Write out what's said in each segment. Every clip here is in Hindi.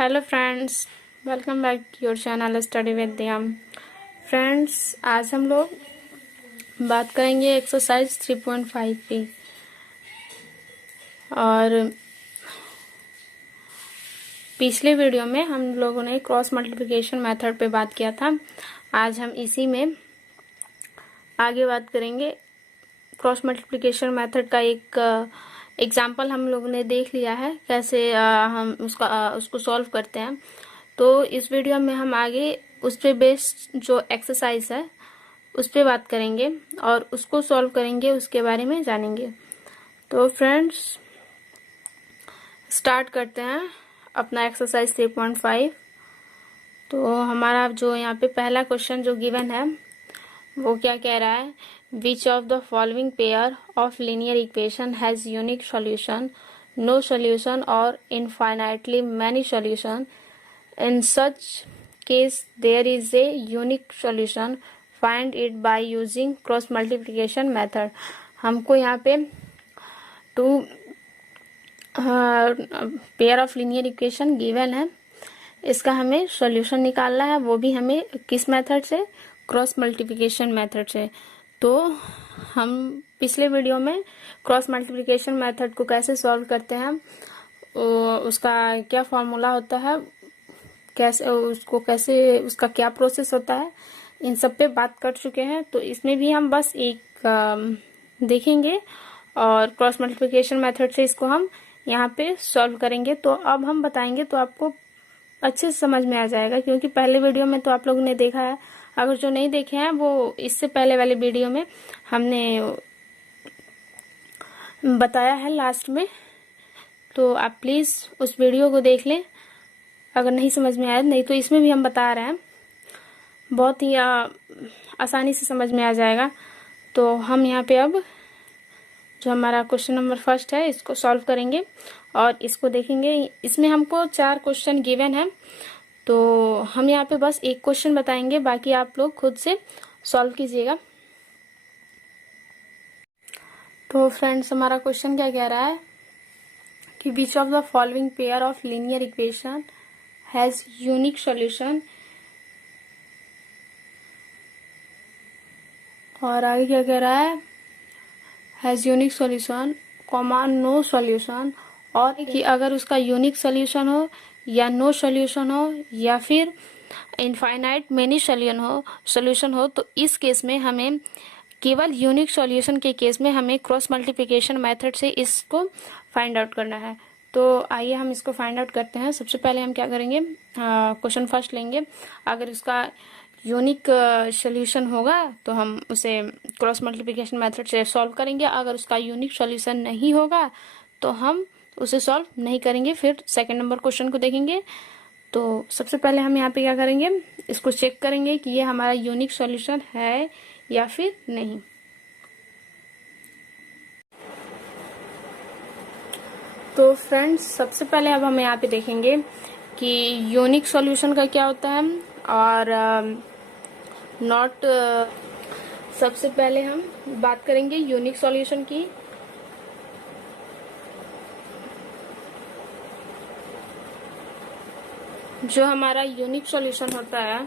Hello friends, welcome back to your channel study with Diyam. Friends, आज हम लोग बात करेंगे एक्सरसाइज 3.5 की। और पिछले वीडियो में हम लोगों ने क्रॉस मल्टीप्लिकेशन मेथड पे बात किया था। आज हम इसी में आगे बात करेंगे। क्रॉस मल्टीप्लिकेशन मेथड का एक एग्जाम्पल हम लोगों ने देख लिया है, कैसे हम उसको सॉल्व करते हैं। तो इस वीडियो में हम आगे उस पे बेस्ड जो एक्सरसाइज है उस पे बात करेंगे और उसको सॉल्व करेंगे, उसके बारे में जानेंगे। तो फ्रेंड्स, स्टार्ट करते हैं अपना एक्सरसाइज 3.5। तो हमारा जो यहाँ पे पहला क्वेश्चन जो गिवन है वो क्या कह रहा है, which of the following pair of linear equation has unique solution, no solution और infinitely many solution. In such case, there is a unique solution. Find it by using cross multiplication method. हमको यहाँ पे two pair of linear equation given है, इसका हमें सॉल्यूशन निकालना है, वो भी हमें किस मेथड से, क्रॉस मल्टीप्लिकेशन मेथड से। तो हम पिछले वीडियो में क्रॉस मल्टीप्लिकेशन मेथड को कैसे सॉल्व करते हैं, उसका क्या फॉर्मूला होता है, कैसे उसका क्या प्रोसेस होता है, इन सब पे बात कर चुके हैं। तो इसमें भी हम बस एक देखेंगे और क्रॉस मल्टीप्लिकेशन मेथड से इसको हम यहाँ पे सॉल्व करेंगे। तो अब हम बताएंगे तो आपको अच्छे से समझ में आ जाएगा, क्योंकि पहले वीडियो में तो आप लोगों ने देखा है। अगर जो नहीं देखे हैं वो इससे पहले वाले वीडियो में हमने बताया है लास्ट में, तो आप प्लीज उस वीडियो को देख लें अगर नहीं समझ में आया। नहीं तो इसमें भी हम बता रहे हैं, बहुत ही आसानी से समझ में आ जाएगा। तो हम यहाँ पे अब जो हमारा क्वेश्चन नंबर फर्स्ट है इसको सॉल्व करेंगे और इसको देखेंगे। इसमें हमको 4 क्वेश्चन गिवन है, तो हम यहाँ पे बस एक क्वेश्चन बताएंगे, बाकी आप लोग खुद से सॉल्व कीजिएगा। तो फ्रेंड्स, हमारा क्वेश्चन क्या कह रहा है कि which of the following pair of linear equation has unique solution, और आगे क्या कह रहा है, has unique solution comma no solution. और कि अगर उसका यूनिक सॉल्यूशन हो या नो सॉल्यूशन हो या फिर इनफाइनाइट मेनी सॉल्यूशन हो, तो इस केस में हमें केवल यूनिक सॉल्यूशन के केस में हमें क्रॉस मल्टीप्लिकेशन मेथड से इसको फाइंड आउट करना है। तो आइए हम इसको फाइंड आउट करते हैं। सबसे पहले हम क्या करेंगे, क्वेश्चन फर्स्ट लेंगे। अगर उसका यूनिक सॉल्यूशन होगा तो हम उसे क्रॉस मल्टीप्लिकेशन मेथड से सॉल्व करेंगे। अगर उसका यूनिक सॉल्यूशन नहीं होगा तो हम उसे सॉल्व नहीं करेंगे। फिर सेकंड नंबर क्वेश्चन को देखेंगे। तो सबसे पहले हम यहाँ पे क्या करेंगे, इसको चेक करेंगे कि ये हमारा यूनिक सॉल्यूशन है या फिर नहीं। तो फ्रेंड्स, सबसे पहले अब हम यहाँ पे देखेंगे कि यूनिक सॉल्यूशन का क्या होता है और नॉट सबसे पहले हम बात करेंगे यूनिक सॉल्यूशन की। जो हमारा यूनिक सॉल्यूशन होता है,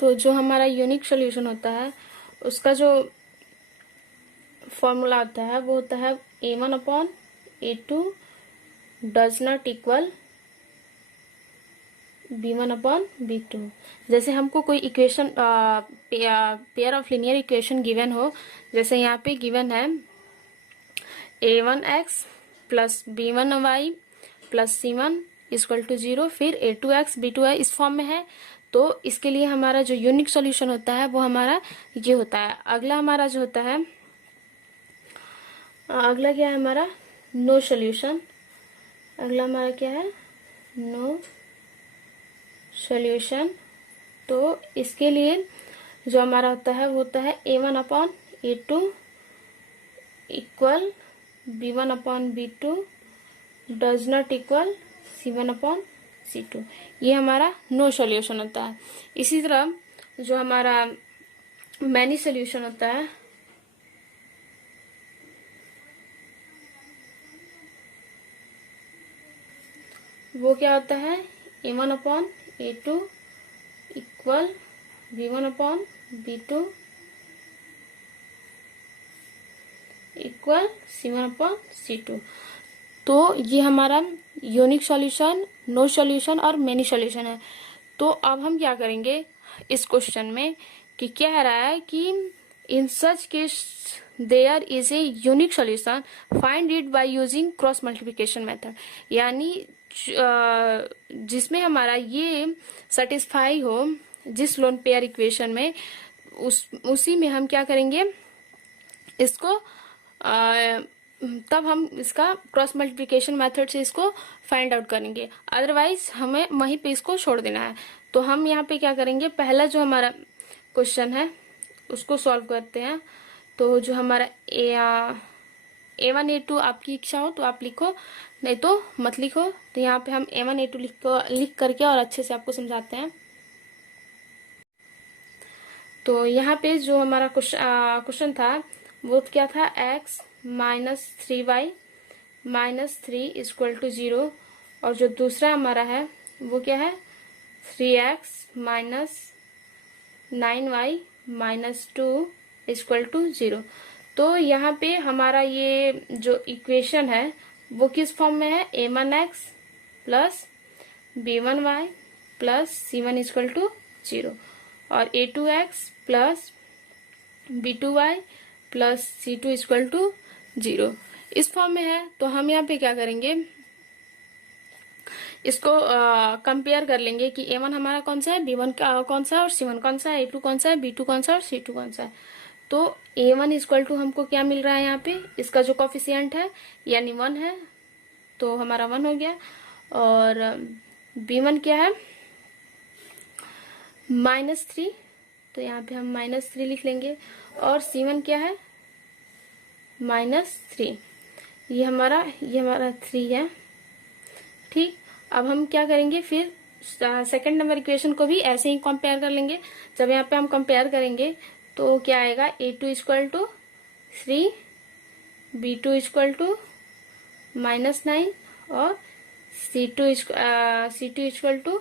तो जो हमारा यूनिक सॉल्यूशन होता है उसका जो फॉर्मूला होता है वो होता है a1/a2 does not equal b1/b2। जैसे हमको कोई equation pair of linear equation given हो, जैसे यहाँ पे गिवन है a1x plus b1y plus c1 equal to 0, फिर a2x b2y इस फॉर्म में है। तो इसके लिए हमारा जो यूनिक सॉल्यूशन होता है वो हमारा ये होता है। अगला हमारा जो होता है, अगला क्या है हमारा, नो सॉल्यूशन। अगला हमारा क्या है, नो सॉल्यूशन। तो इसके लिए जो हमारा होता है वो होता है a1/a2 equal b1/b2 does not equal c1/c2। ये हमारा नो सॉल्यूशन होता है। इसी तरह जो हमारा मैनी सॉल्यूशन होता है, वो क्या होता है, a1 upon a2 equal b1 upon b2 equal c1 upon c2। तो ये हमारा यूनिक सॉल्यूशन, नो सॉल्यूशन और मेनी सॉल्यूशन है। तो अब हम क्या करेंगे इस क्वेश्चन में कि क्या कह रहा है कि in such case there is a unique solution, find it by using cross multiplication method. यानी जिसमें हमारा ये सेटिस्फाई हो जिस लोन पेयर इक्वेशन में, उसी में हम क्या करेंगे इसको, तब हम इसका क्रॉस मल्टीप्लिकेशन मेथड से इसको फाइंड आउट करेंगे, अदरवाइज हमें वहीं पे इसको छोड़ देना है। तो हम यहाँ पे क्या करेंगे, पहला जो हमारा क्वेश्चन है उसको सॉल्व करते हैं। तो जो हमारा A1 A2 आपकी इच्छा हो तो आप लिखो, नहीं तो मत लिखो। तो यहाँ पे हम A1 A2 लिख करके और अच्छे से आपको समझाते हैं। तो यहाँ पे जो हमारा क्वेश्चन था वो क्या था, x minus 3y minus 3 equal to 0। और जो दूसरा हमारा है वो क्या है, 3x minus 9y minus 2 equal to 0। तो यहाँ पे हमारा ये जो इक्वेशन है वो किस फॉर्म में है, a1x plus b1y plus c1 equal to 0 और a2x plus b2y plus c2 equal to 0 इस फॉर्म में है। तो हम यहाँ पे क्या करेंगे, इसको कंपेयर कर लेंगे कि a1 हमारा कौन सा है, b1 कौन सा है और c1 कौन सा है, a2 कौन सा है, b2 कौन सा है और c2 कौन सा है। तो a1 इक्वल टू हमको क्या मिल रहा है, यहाँ पे इसका जो कोफिशिएंट है यानी 1 है, तो हमारा 1 हो गया। और b1 क्या है, -3, तो यहाँ पे हम -3 लिख लेंगे। और c1 क्या है, -3, ये हमारा 3 है। ठीक, अब हम क्या करेंगे फिर सेकंड नंबर इक्वेशन को भी ऐसे ही कंपेयर कर लेंगे। जब यहाँ पे हम कंपेयर करेंगे तो क्या आएगा, a2 equal to 3, b2 equal to -9 और c2 इक्वल टू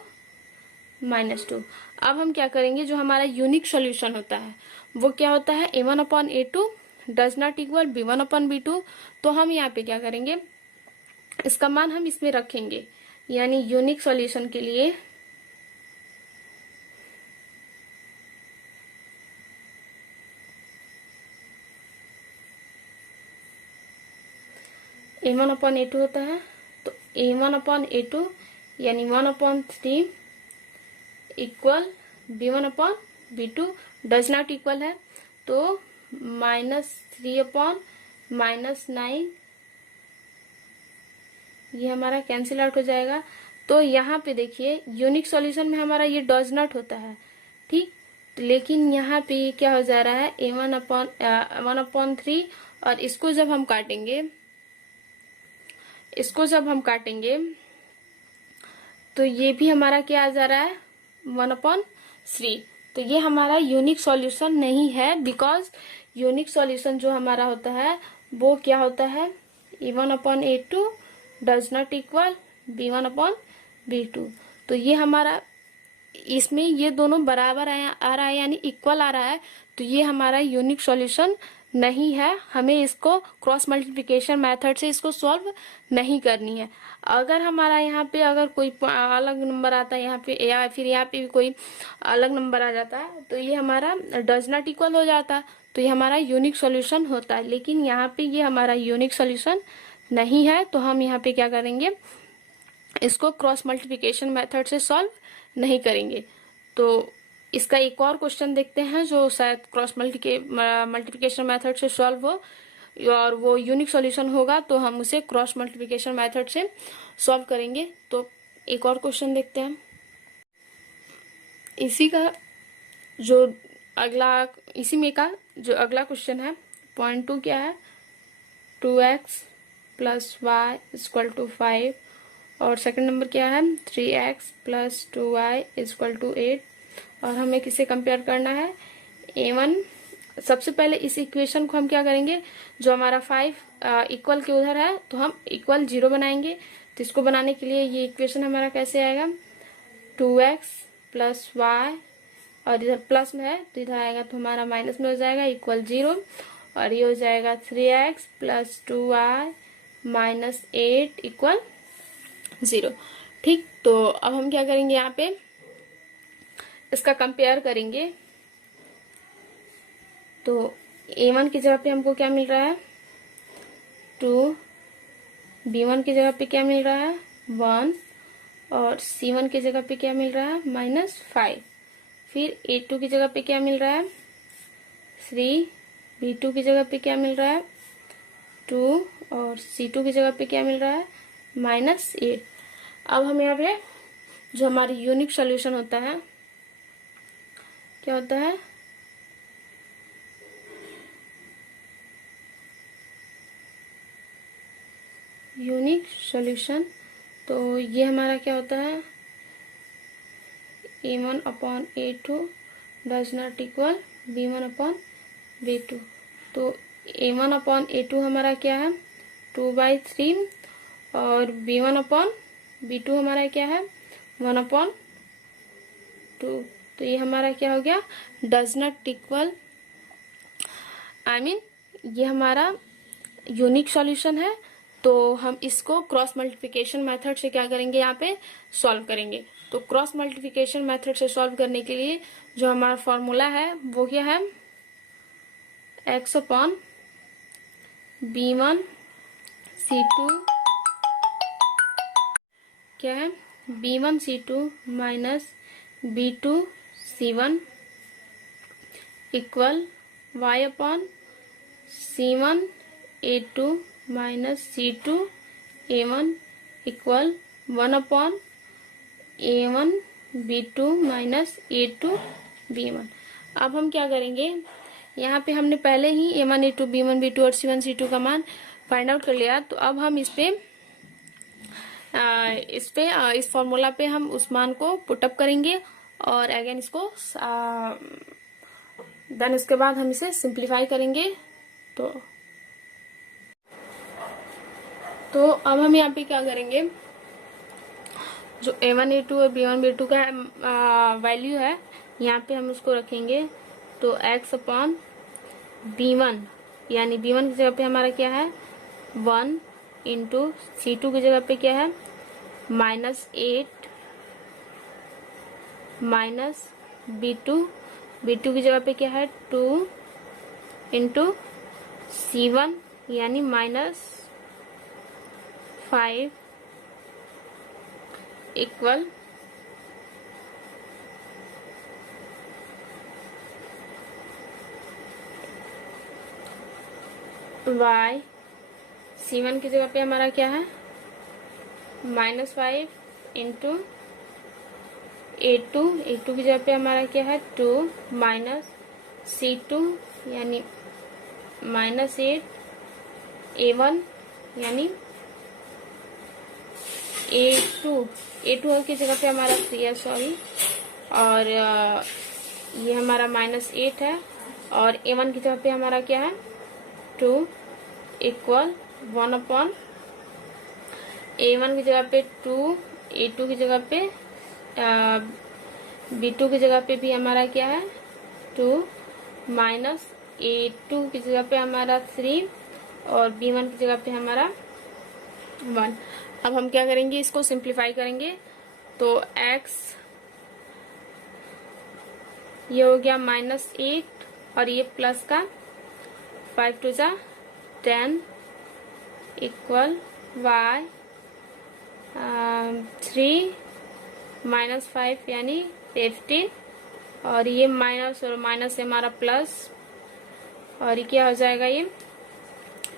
-2। अब हम क्या करेंगे, जो हमारा यूनिक सॉल्यूशन होता है वो क्या होता है, a1 upon a2 does not equal b1 upon b2। तो हम यहाँ पे क्या करेंगे, इसका मान हम इसमें रखेंगे, यानी यूनिक सॉल्यूशन के लिए a1 अपॉन a2 होता है। तो a1 अपॉन a2 यानी 1/3 equal b1 upon b2 does not equal है, तो -3 अपॉन -9 ये हमारा कैंसिल आउट हो जाएगा। तो यहाँ पे देखिए यूनिक सॉल्यूशन में हमारा ये डज नॉट होता है, ठीक। लेकिन यहाँ पे क्या हो जा रहा है, a1 अपॉन 3 और इसको जब हम काटेंगे तो ये भी हमारा क्या आ जा रहा है, 1/3। तो ये हमारा यूनिक सॉल्यूशन नहीं है, बिकॉज यूनिक सॉल्यूशन जो हमारा होता है वो क्या होता है, a1 upon a2 does not equal b1 upon b2। तो ये हमारा इसमें ये दोनों बराबर आ रहा है यानी इक्वल आ रहा है, तो ये हमारा यूनिक सॉल्यूशन नहीं है। हमें इसको क्रॉस मल्टीप्लिकेशन मेथड से इसको सॉल्व नहीं करनी है। अगर हमारा यहाँ पे अगर कोई अलग नंबर आता है यहाँ पे, या फिर यहाँ पे भी कोई अलग नंबर आ जाता है, तो ये हमारा डज नॉट इक्वल हो जाता, तो ये हमारा यूनिक सॉल्यूशन होता है। लेकिन यहाँ पे ये हमारा यूनिक सॉल्यूशन नहीं है, तो हम यहाँ पे क्या करेंगे, इसको क्रॉस मल्टीप्लिकेशन मेथड से सॉल्व नहीं करेंगे। तो इसका एक और क्वेश्चन देखते हैं जो शायद क्रॉस मल्टीप्लिकेशन मेथड से सॉल्व हो और वो यूनिक सॉल्यूशन होगा, तो हम उसे क्रॉस मल्टीप्लिकेशन मेथड से सॉल्व करेंगे। तो एक और क्वेश्चन देखते हैं। इसी में का जो अगला क्वेश्चन है, पॉइंट 2 क्या है, 2x plus y equal to 5 और सेकंड नंबर क्या है, 3x plus 2y equal to 8। और हमें किसे कंपेयर करना है, a1। सबसे पहले इस इक्वेशन को हम क्या करेंगे, जो हमारा 5 इक्वल के उधर है तो हम इक्वल 0 बनाएंगे, तो इसको बनाने के लिए ये इक्वेशन हमारा कैसे आएगा, 2x प्लस वाई, और इधर प्लस में है तो इधर आएगा तो हमारा माइनस में हो जाएगा, इक्वल 0, और ये हो जाएगा 3x plus 2y minus 8 equal 0। ठीक, तो अब हम क्या करेंगे, यहाँ पे इसका कंपेयर करेंगे। तो a1 की जगह पे हमको क्या मिल रहा है, 2, b1 की जगह पे क्या मिल रहा है, 1, और c1 की जगह पे क्या मिल रहा है, -5। फिर a2 की जगह पे क्या मिल रहा है, 3, b2 की जगह पे क्या मिल रहा है, 2, और c2 की जगह पे क्या मिल रहा है, -8। अब हम यहाँ पे जो हमारी यूनिक सॉल्यूशन होता है, क्या होता है, यूनिक सॉल्यूशन, तो ये हमारा क्या होता है, a1 upon a2 does not equal b1 upon b2। तो a1 अपॉन a2 हमारा क्या है, 2/3, और b1 अपॉन b2 हमारा क्या है, 1/2। तो ये हमारा क्या हो गया, डज नॉट इक्वल, ये हमारा यूनिक सॉल्यूशन है। तो हम इसको क्रॉस मल्टीप्लिकेशन मेथड से क्या करेंगे, यहाँ पे सॉल्व करेंगे। तो क्रॉस मल्टीप्लिकेशन मेथड से सॉल्व करने के लिए जो हमारा फॉर्मूला है वो क्या है, x अपॉन b1 c2, क्या है, b1 c2 minus b2 c1 equal y upon c1 a2 minus c2 a1 equal 1 upon a1 b2 minus a2 b1। अब हम क्या करेंगे, यहाँ पे हमने पहले ही a1 a2 b1 b2 और c1 c2 का मान फाइंड आउट कर लिया। तो अब हम इस फॉर्मूला पे हम उस मान को पुटअप करेंगे और अगेन इसको देन उसके बाद हम इसे सिंप्लीफाई करेंगे। तो अब हम यहाँ पे क्या करेंगे, जो a1 a2 और b1 b2 का वैल्यू है यहाँ पे हम उसको रखेंगे। तो x अपॉन b1, यानी b1 की जगह पे हमारा क्या है, 1 इंटू c2 की जगह पे क्या है, -8 माइनस b2 की जगह पे क्या है, 2 इंटू c1 यानी -5 इक्वल y, c1 की जगह पे हमारा क्या है, -5 इंटू a2 की जगह पे हमारा क्या है, 2 माइनस c2 यानी -8, a1 यानी a2 की जगह पे हमारा 3 है, सॉरी, और ये हमारा -8 है, और a1 की जगह पे हमारा क्या है, 2 इक्वल 1 अपॉन a1 की जगह पे 2, a2 की जगह पे b2 की जगह पे भी हमारा क्या है, 2 माइनस a2 की जगह पे हमारा 3, और b1 की जगह पे हमारा 1। अब हम क्या करेंगे, इसको सिंप्लीफाई करेंगे। तो x ये हो गया -8 और ये प्लस का 5 टू जा 10 इक्वल y 3 -5 यानी 15, और ये माइनस और माइनस से हमारा प्लस, और ये क्या हो जाएगा, ये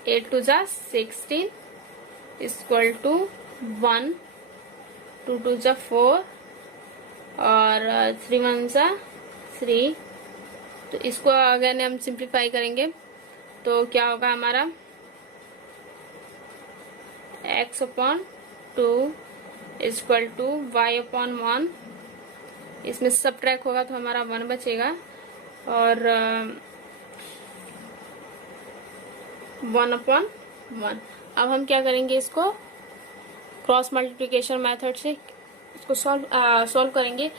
8 टू जा 16 इक्वल टू 1, 2 टू जा 4, और 3 1 जा 3। तो इसको अगर हम सिंप्लीफाई करेंगे तो क्या होगा हमारा, x upon 2 equal to y upon 1, इसमें सब्ट्रैक्ट होगा तो हमारा 1 बचेगा, और 1 अपॉन 1। अब हम क्या करेंगे, इसको क्रॉस मल्टीप्लिकेशन मेथड से इसको सॉल्व करेंगे।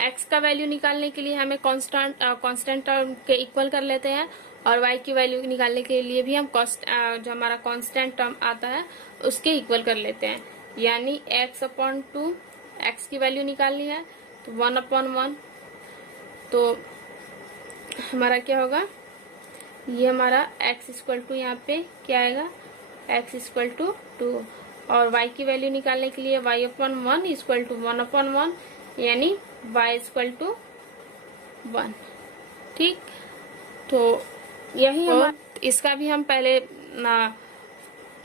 x का वैल्यू निकालने के लिए हमें कांस्टेंट टर्म के इक्वल कर लेते हैं, और y की वैल्यू निकालने के लिए भी हम जो हमारा कांस्टेंट टर्म आता है उसके इक्वल कर लेते हैं। यानी x/2 x की वैल्यू निकालनी है तो 1/1, तो हमारा क्या होगा, ये हमारा x इक्वल टू यहाँ पे क्या आएगा, x इक्वल टू 2, और y की वैल्यू निकालने के लिए y/1 इक्वल टू 1/1, यानी y इक्वल टू 1। ठीक, तो यही हमारा, इसका भी हम पहले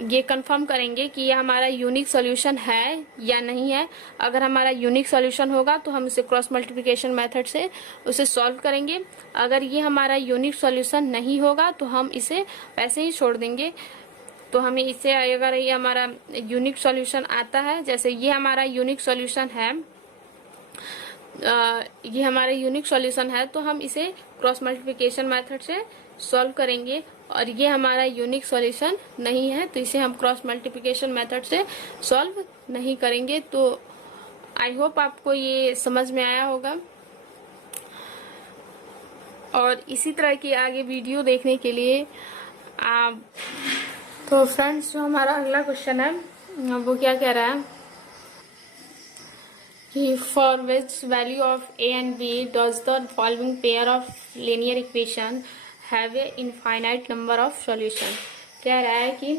ये कंफर्म करेंगे कि ये हमारा यूनिक सॉल्यूशन है या नहीं है। अगर हमारा यूनिक सॉल्यूशन होगा तो हम इसे क्रॉस मल्टीप्लिकेशन मेथड से उसे सॉल्व करेंगे। अगर ये हमारा यूनिक सॉल्यूशन नहीं होगा तो हम इसे वैसे ही छोड़ देंगे। तो हमें इसे, अगर ये हमारा यूनिक सॉल्यूशन आता है, जैसे ये हमारा यूनिक सॉल्यूशन है, ये हमारा यूनिक सॉल्यूशन है, तो हम इसे क्रॉस मल्टीप्लिकेशन मेथड से सॉल्व करेंगे। और ये हमारा यूनिक सॉल्यूशन नहीं है तो इसे हम क्रॉस मल्टीप्लिकेशन मेथड से सॉल्व नहीं करेंगे। तो आई होप आपको ये समझ में आया होगा, और इसी तरह की आगे वीडियो देखने के लिए आप, तो फ्रेंड्स जो हमारा अगला क्वेश्चन है वो क्या कह रहा है कि for which value of a and b does the following pair of linear equation have a infinite number of solution। कह रहा है कि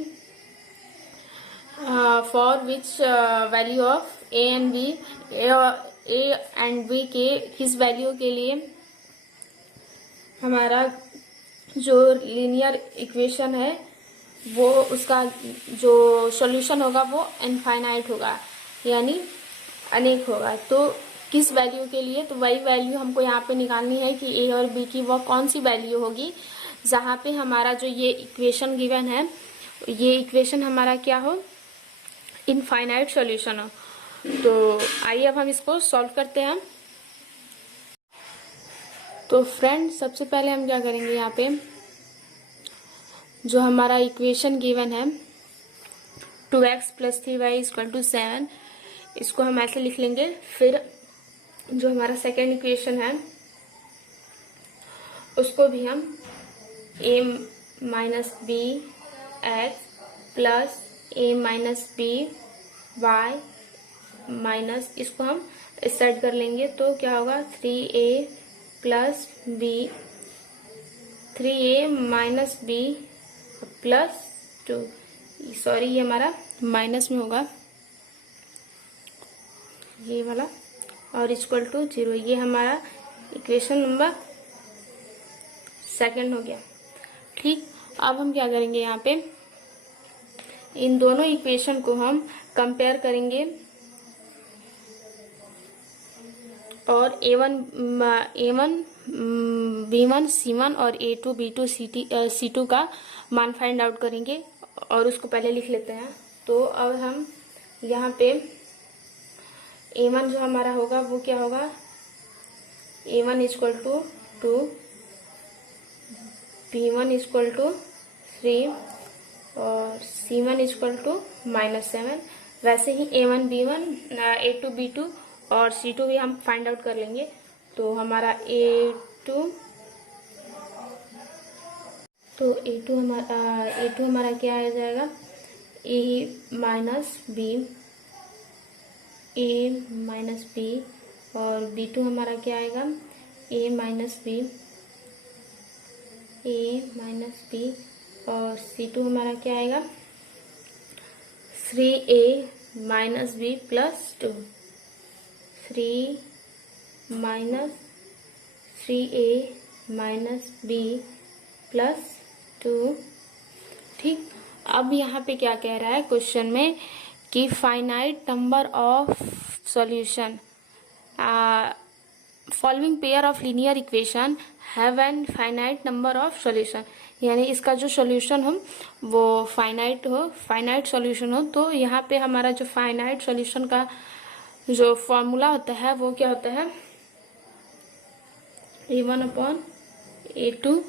for which value of a and b, a and b के किस वैल्यू के लिए हमारा जो लीनियर इक्वेशन है वो, उसका जो सॉल्यूशन होगा वो इनफाइनाइट होगा, यानी अनेक होगा। तो किस वैल्यू के लिए, तो वही वैल्यू हमको यहाँ पे निकालनी है कि ए और बी की वह कौन सी वैल्यू होगी जहाँ पे हमारा जो ये इक्वेशन गिवन है, ये इक्वेशन हमारा क्या हो, इनफाइनाइट सॉल्यूशन हो। तो आइए अब हम इसको सॉल्व करते हैं। तो फ्रेंड सबसे पहले हम क्या करेंगे, यहाँ पे जो हमारा इक्वेशन गिवन है 2x + 3y = 7, इसको हम ऐसे लिख लेंगे। फिर जो हमारा सेकेंड इक्वेशन है उसको भी हम a - bx plus a - by minus, इसको हम सेट कर लेंगे तो क्या होगा 3a + b, 3a - b plus 2, sorry ये हमारा माइनस में होगा ये वाला, और इक्वल टू 0। ये हमारा इक्वेशन नंबर सेकंड हो गया। ठीक, अब हम क्या करेंगे, यहाँ पे इन दोनों इक्वेशन को हम कंपेयर करेंगे और a1 b1 c1 और a2 b2 c2 का मान फाइंड आउट करेंगे, और उसको पहले लिख लेते हैं। तो अब हम यहाँ पे a1 जो हमारा होगा वो क्या होगा, a1 = 2, b1 = 3 और c1 = -7। वैसे ही a1 b1 a2 b2 और c2 भी हम फाइंड आउट कर लेंगे। तो हमारा a2 हमारा क्या आ जाएगा, a - b और b2 हमारा क्या आएगा, a - b और c2 हमारा क्या आएगा 3a - b plus 2, 3a - b plus 2। ठीक, अब यहाँ पे क्या कह रहा है क्वेश्चन में कि finite number of solution following pair of linear equation have an finite number of solution, यानी इसका जो सॉल्यूशन हो वो फाइनाइट सॉल्यूशन हो। तो यहाँ पे हमारा जो फाइनाइट सॉल्यूशन का जो फॉर्मूला होता है वो क्या होता है, a1/a2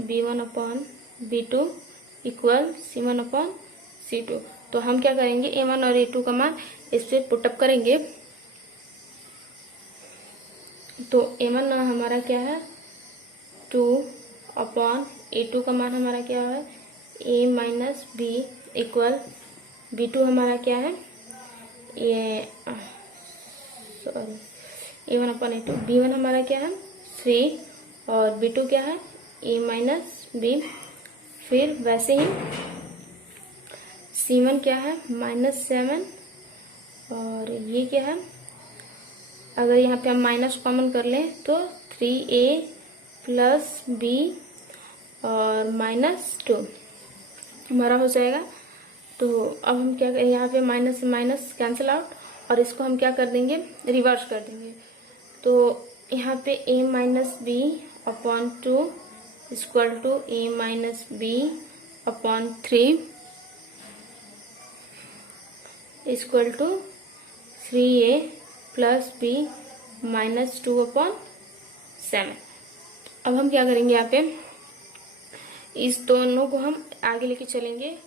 b1/b2 = c1/c2। C2। तो हम क्या करेंगे, A1 और A2 का मान इस पे पुटअप करेंगे। तो A1 हमारा क्या है 2 अपॉन A2 का मान हमारा क्या है A minus B equal B2 हमारा क्या है A1 अपॉन A2। B1 हमारा क्या है 3 और B2 क्या है A माइनस B। फिर वैसे ही C1 क्या है -7 और ये क्या है, अगर यहाँ पे हम माइनस कॉमन कर लें तो 3A प्लस B और -2 हमारा हो जाएगा। तो अब हम क्या करें, यहाँ पे माइनस से माइनस कैंसिल आउट और इसको हम क्या कर देंगे, रिवर्स कर देंगे। तो यहाँ पे A minus B upon 2 equal to A minus B upon 3 equal to 3A plus B minus 2 upon 7। अब हम क्या करेंगे, यहाँ पे इस दोनों को हम आगे लेके चलेंगे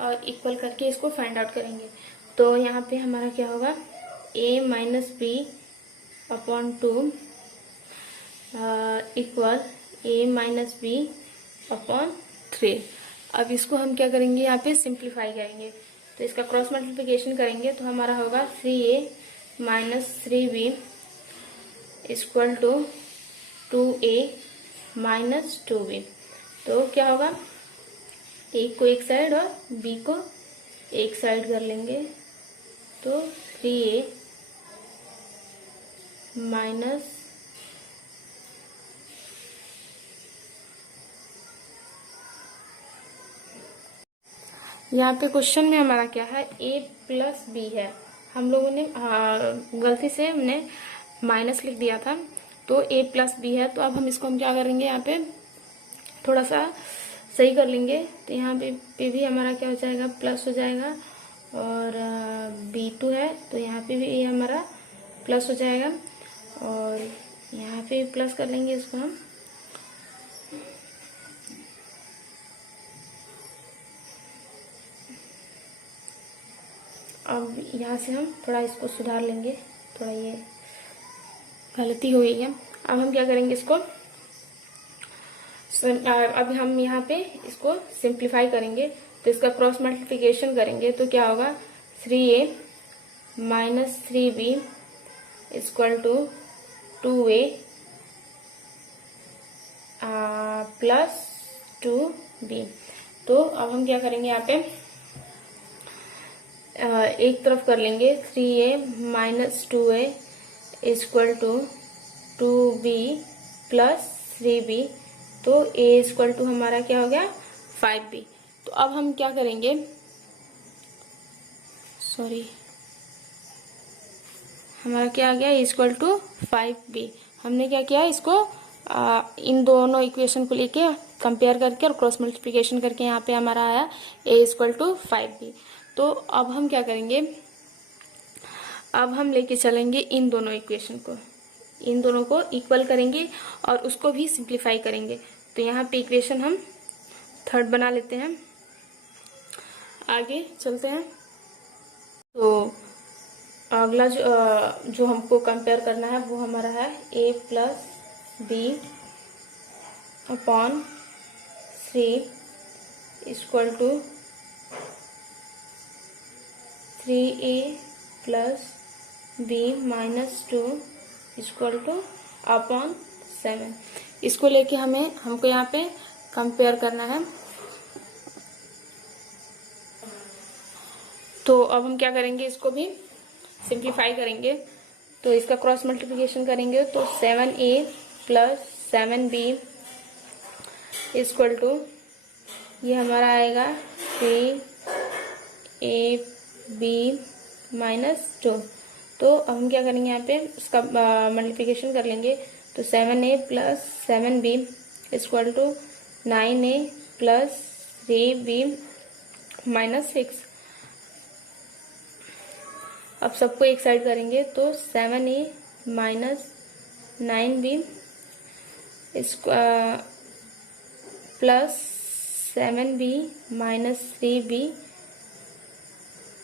और इक्वल करके इसको फाइंड आउट करेंगे। तो यहाँ पे हमारा क्या होगा A minus B upon 2 equal A minus B upon 3। अब इसको हम क्या करेंगे, यहाँ पे सिंप्लीफाई करेंगे। तो इसका क्रॉस मल्टीप्लिकेशन करेंगे तो हमारा होगा 3A minus 3B equal to 2A minus 2B। तो क्या होगा, A को एक साइड और B को एक साइड कर लेंगे। तो 3A माइनस यहाँ पे क्वेश्चन में हमारा क्या है A प्लस B है, हम लोगों ने गलती से हमने माइनस लिख दिया था। तो A प्लस B है, तो अब हम इसको हम क्या करेंगे, यहाँ पे थोड़ा सा सही कर लेंगे। तो यहाँ पे भी हमारा क्या हो जाएगा, प्लस हो जाएगा। और B2 है तो यहाँ पे भी ये हमारा प्लस हो जाएगा और यहाँ पे प्लस कर लेंगे इसको हम। अब यहाँ से हम थोड़ा इसको सुधार लेंगे, थोड़ा ये गलती हुई है। अब हम क्या करेंगे इसको, अब हम यहाँ पे इसको सिंप्लीफाई करेंगे। तो इसका क्रॉस मल्टीप्लिकेशन करेंगे तो क्या होगा 3A minus 3B equal to 2A plus 2B। तो अब हम क्या करेंगे, यहाँ पे एक तरफ कर लेंगे 3A minus 2A equal to 2B plus 3B। तो A इक्वल टू हमारा क्या हो गया 5B। तो अब हम क्या करेंगे, सॉरी हमारा क्या आ गया इक्वल टू 5B। हमने क्या किया, इसको इन दोनों इक्वेशन को लेके कंपेयर करके और क्रॉस मल्टीप्लिकेशन करके यहाँ पे हमारा आया A इक्वल टू 5B। तो अब हम क्या करेंगे, अब हम लेके चलेंगे इन दोनों इक्वेशन को, इन दोनों को इक्वल करेंगे और उसको भी सिंप्लीफाई करेंगे। तो यहाँ पे इक्वेशन हम थर्ड बना लेते हैं, आगे चलते हैं। तो अगला जो हमको कंपेयर करना है वो हमारा है A plus B upon 3 equal to 3A plus B minus 2 equal to upon 7। इसको लेके हमको यहाँ पे कंपेयर करना है। तो अब हम क्या करेंगे, इसको भी सिंप्लीफाई करेंगे। तो इसका क्रॉस मल्टीप्लिकेशन करेंगे तो 7A plus 7B equal to ये हमारा आएगा 3AB माइनस 2। तो अब हम क्या करेंगे, यहाँ पे इसका मल्टीप्लिकेशन कर लेंगे। तो 7A plus 7B equal to 9A plus 3B minus 6। अब सबको एक साइड करेंगे तो 7A minus 9B plus 7B minus 3B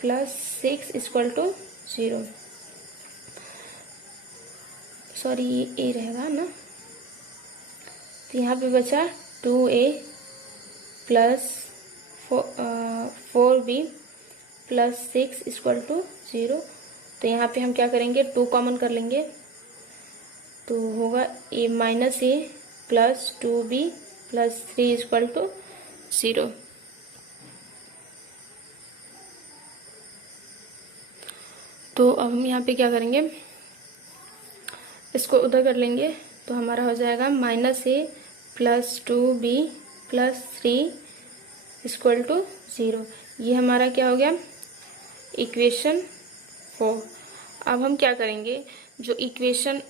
plus 6 equal to 0। Sorry, ये ए रहेगा ना, तो यहाँ पे बचा 2a plus 4b plus 6 equal to 0। तो यहाँ पे हम क्या करेंगे, 2 कॉमन कर लेंगे, तो होगा a minus A plus 2b plus 3 equal to 0। तो अब हम यहाँ पे क्या करेंगे, इसको उधर कर लेंगे, तो हमारा हो जाएगा minus A plus 2b plus 3 equal to 0। ये हमारा क्या हो गया, इक्वेशन 4। अब हम क्या करेंगे, जो इक्वेशन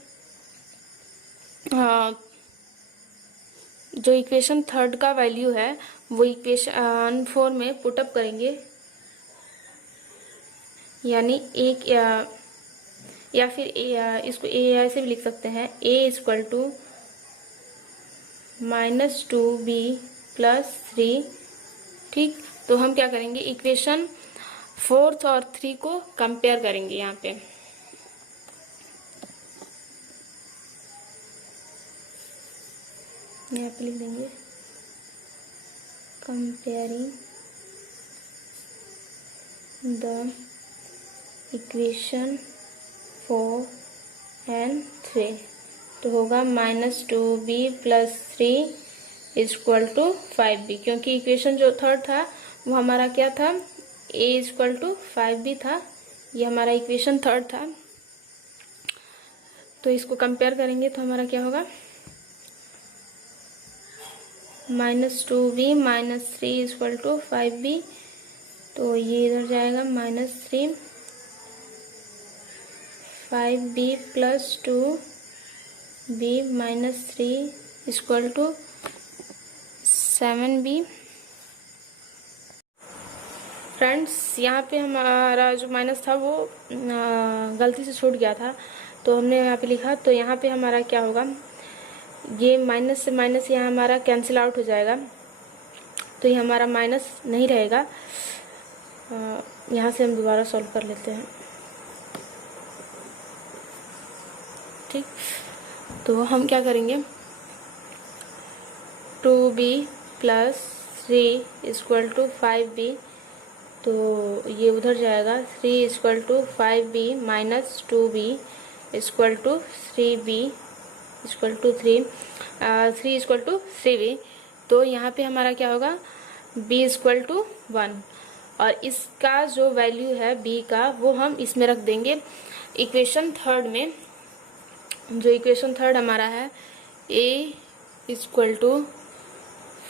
थर्ड का वैल्यू है वो इक्वेशन 4 में पुटअप करेंगे, यानी एक या फिर इसको ए ऐसे भी लिख सकते हैं, a equal to minus 2b plus 3। ठीक, तो हम क्या करेंगे, इक्वेशन 4 और 3 को कंपेयर करेंगे। यहाँ पे लिख देंगे कंपेयरिंग द इक्वेशन 4 एंड 3। तो होगा minus 2b plus 3 equal to 5b, क्योंकि इक्वेशन जो थर्ड था वो हमारा क्या था, a इक्वल टू 5b था। ये हमारा इक्वेशन थर्ड था। तो इसको कंपेयर करेंगे तो हमारा क्या होगा, minus 2b minus 3 equal to 5b। तो ये इधर जाएगा minus 3, 5b plus 2b minus 3 equal to 7b। Friends, यहाँ पे हमारा जो माइनस था वो गलती से छूट गया था, तो हमने यहाँ पे लिखा। तो यहाँ पे हमारा क्या होगा, ये माइनस से माइनस यहाँ हमारा कैंसिल आउट हो जाएगा, तो ये हमारा माइनस नहीं रहेगा। यहाँ से हम दोबारा सॉल्व कर लेते हैं। ठीक, तो हम क्या करेंगे, 2b plus 3 equal to 5b। तो ये उधर जाएगा, 3 equal to 5b minus 2b equal to 3b equal to 3 equal to 3b। तो यहाँ पे हमारा क्या होगा, b इक्वल टू 1, और इसका जो वैल्यू है b का वो हम इसमें रख देंगे इक्वेशन थर्ड में। जो इक्वेशन थर्ड हमारा है a इक्वल टू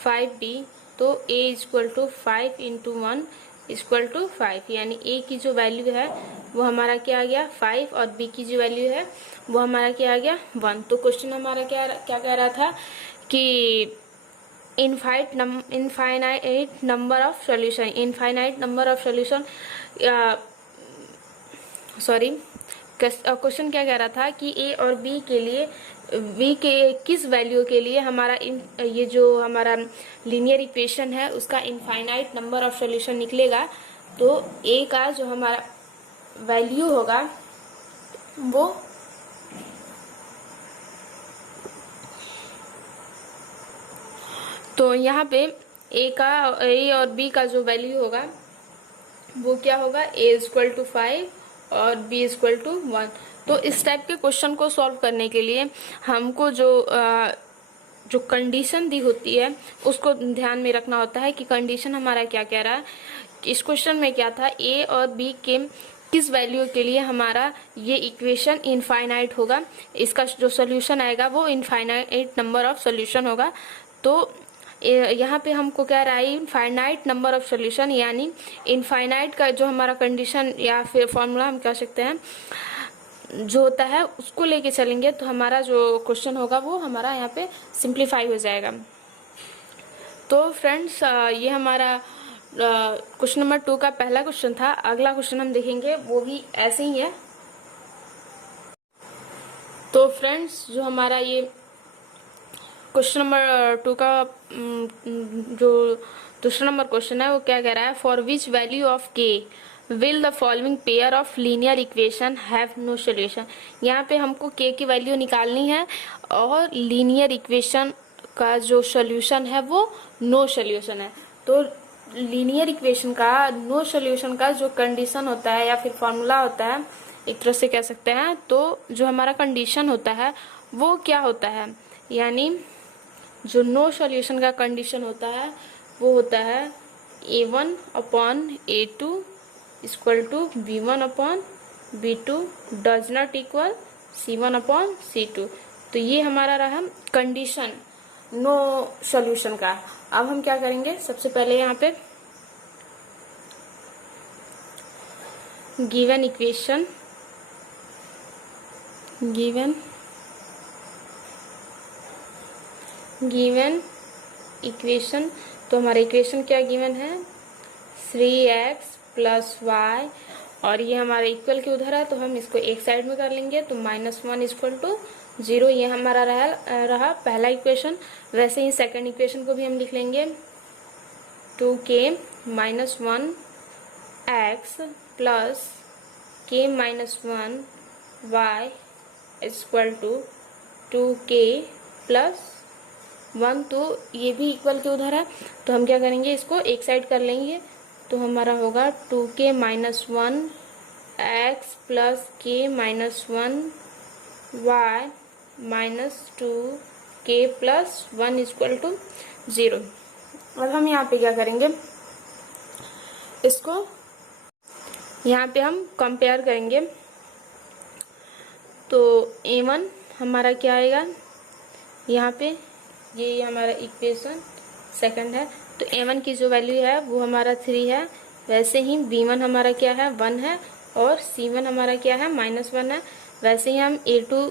5b, तो a equal to 5 into 1 equal to 5, यानी a की जो वैल्यू है वो हमारा क्या आ गया 5, और b की जो वैल्यू है वो हमारा क्या आ गया 1। तो क्वेश्चन हमारा क्या कह रहा था कि infinite number of solution, infinite number of solution, sorry, question क्या कह रहा था कि a और b के लिए, b के किस वैल्यू के लिए हमारा ये जो हमारा लीनियर इक्वेशन है उसका इनफाइनाइट नंबर ऑफ सॉल्यूशन निकलेगा। तो a का जो हमारा वैल्यू होगा वो तो यहाँ पे a और b का जो वैल्यू होगा वो क्या होगा, a इक्वल टू 5 और b इक्वल टू 1। तो इस टाइप के क्वेश्चन को सॉल्व करने के लिए हमको जो कंडीशन दी होती है उसको ध्यान में रखना होता है कि कंडीशन हमारा क्या कह रहा है। इस क्वेश्चन में क्या था, a और b के किस वैल्यू के लिए हमारा ये इक्वेशन इनफाइनाइट होगा, इसका जो सोल्यूशन आएगा वो इनफाइनाइट नंबर ऑफ सोल्यूशन होगा। तो यहाँ पे हमको कह रहा है इनफाइनाइट नंबर ऑफ सोल्यूशन, यानी इनफाइनाइट का जो हमारा कंडीशन या फिर फॉर्मूला हम कह सकते हैं जो होता है उसको लेके चलेंगे तो हमारा जो क्वेश्चन होगा वो हमारा यहाँ पे सिंप्लीफाई हो जाएगा। तो फ्रेंड्स, ये हमारा क्वेश्चन नंबर 2 का पहला क्वेश्चन था। अगला क्वेश्चन हम देखेंगे वो भी ऐसे ही है। तो फ्रेंड्स, जो हमारा ये क्वेश्चन नंबर 2 का जो दूसरा नंबर क्वेश्चन है वो क्या कह रहा है, for which value of k will the following pair of linear equation have no solution. यहाँ पे हमको k की वैल्यू निकालनी है और लीनियर इक्वेशन का जो सोल्यूशन है वो नो सोल्यूशन है। तो लीनियर इक्वेशन का नो सोल्यूशन का जो कंडीशन होता है या फिर फॉर्मूला होता है, एक तरह से कह सकते हैं, तो जो हमारा कंडीशन होता है वो क्या होता है, यानी जो नो सोल्यूशन का कंडीशन होता है वो होता है a1 upon a2 equal to b1 upon b2 does not equal c1 upon c2। तो ये हमारा रहा कंडीशन नो सोल्यूशन का। अब हम क्या करेंगे, सबसे पहले यहाँ पे गिवन इक्वेशन, गिवन इक्वेशन, तो हमारा इक्वेशन क्या गिवन है 3x प्लस वाई, और ये हमारा इक्वल के उधर है तो हम इसको एक साइड में कर लेंगे, तो -1 इक्वल टू 0, ये हमारा रहा पहला इक्वेशन। वैसे ही सेकंड इक्वेशन को भी हम लिख लेंगे 2k minus 1 x plus k minus 1 y equal to 2k plus 1, तो ये भी इक्वल के उधर है तो हम क्या करेंगे, इसको एक साइड कर लेंगे, तो हमारा होगा 2k minus 1 x plus k minus 1 y minus 2k plus 1 equal to 0। अब हम यहाँ पे क्या करेंगे, इसको यहाँ पे हम कंपेयर करेंगे, तो a1 हमारा क्या आएगा, यहाँ पे ये हमारा इक्वेशन सेकंड है, तो a1 की जो वैल्यू है वो हमारा 3 है। वैसे ही b1 हमारा क्या है 1 है और c1 हमारा क्या है -1 है। वैसे ही हम a2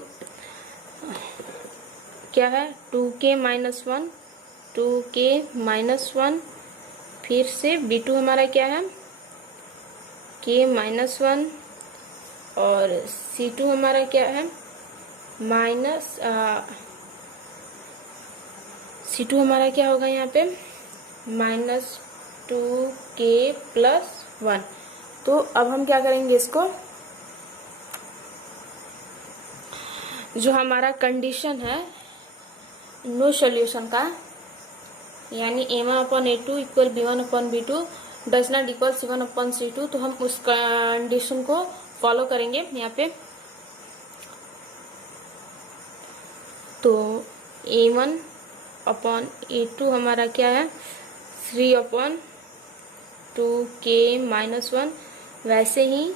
क्या है 2k माइनस 1, 2k माइनस 1, फिर से b2 हमारा क्या है k माइनस 1, और c2 हमारा क्या है c2 हमारा क्या होगा यहाँ पे -2k प्लस 1। तो अब हम क्या करेंगे, इसको जो हमारा कंडीशन है नो सोल्यूशन का, यानी a1 upon a2 equal b1 upon b2 does not equal c1 upon c2, तो हम उस कंडीशन को फॉलो करेंगे यहाँ पे। तो a1 अपॉन a2 हमारा क्या है 3 अपॉन 2k माइनस 1। वैसे ही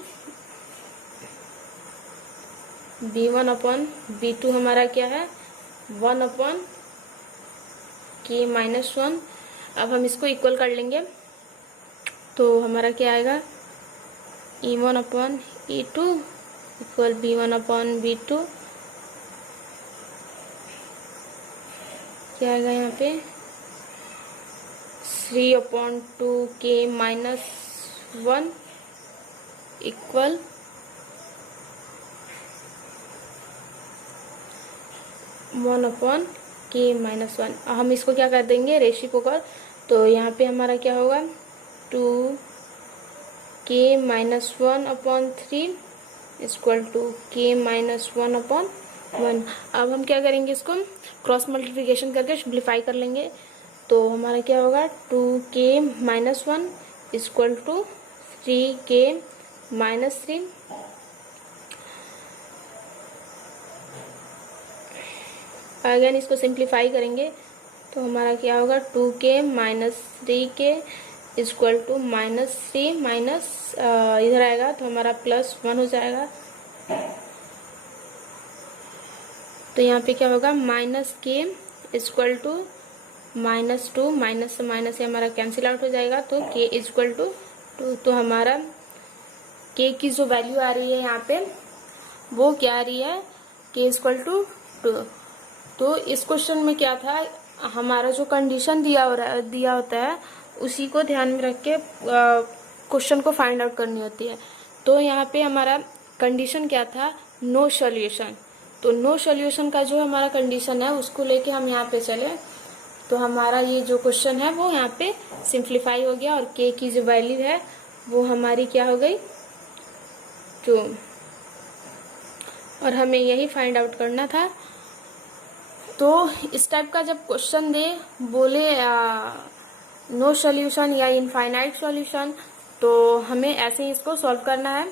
b1 अपॉन b2 हमारा क्या है 1 अपॉन k माइनस 1। अब हम इसको इक्वल कर लेंगे, तो हमारा क्या आएगा e1 upon e2 equal b1 upon b2, क्या आएगा यहाँ पे 3 upon 2k minus 1 equal 1 upon k minus 1। हम इसको क्या कर देंगे रेसिप्रोकल, तो यहाँ पे हमारा क्या होगा 2k minus 1 upon 3 equal to k minus 1 upon 1। अब हम क्या करेंगे, इसको क्रॉस मल्टीप्लिकेशन करके सिंप्लीफाई कर लेंगे, तो हमारा क्या होगा 2k minus 1 equal to 3k minus 3। Again इसको सिंप्लीफाई करेंगे तो हमारा क्या होगा 2k minus 3k equal to -3 minus इधर आएगा तो हमारा +1 हो जाएगा। तो यहाँ पे क्या होगा -k इक्वल टू -2, माइनस से माइनस से हमारा कैंसिल आउट हो जाएगा, तो k इक्वल टू 2। तो हमारा k की जो वैल्यू आ रही है यहाँ पे वो क्या आ रही है k इक्वल टू 2। तो इस क्वेश्चन में क्या था, हमारा जो कंडीशन दिया होता है उसी को ध्यान में रख के क्वेश्चन को फाइंड आउट करनी होती है। तो यहाँ पे हमारा कंडीशन क्या था नो सॉल्यूशन, तो नो सॉल्यूशन का जो हमारा कंडीशन है उसको लेके हम यहाँ पे चले, तो हमारा ये जो क्वेश्चन है वो यहाँ पे सिंप्लीफाई हो गया और k की जो वैल्यू है वो हमारी क्या हो गई 2, और हमें यही फाइंड आउट करना था। तो इस टाइप का जब क्वेश्चन दे बोले नो सॉल्यूशन या इनफाइनाइट सॉल्यूशन, तो हमें ऐसे ही इसको सॉल्व करना है।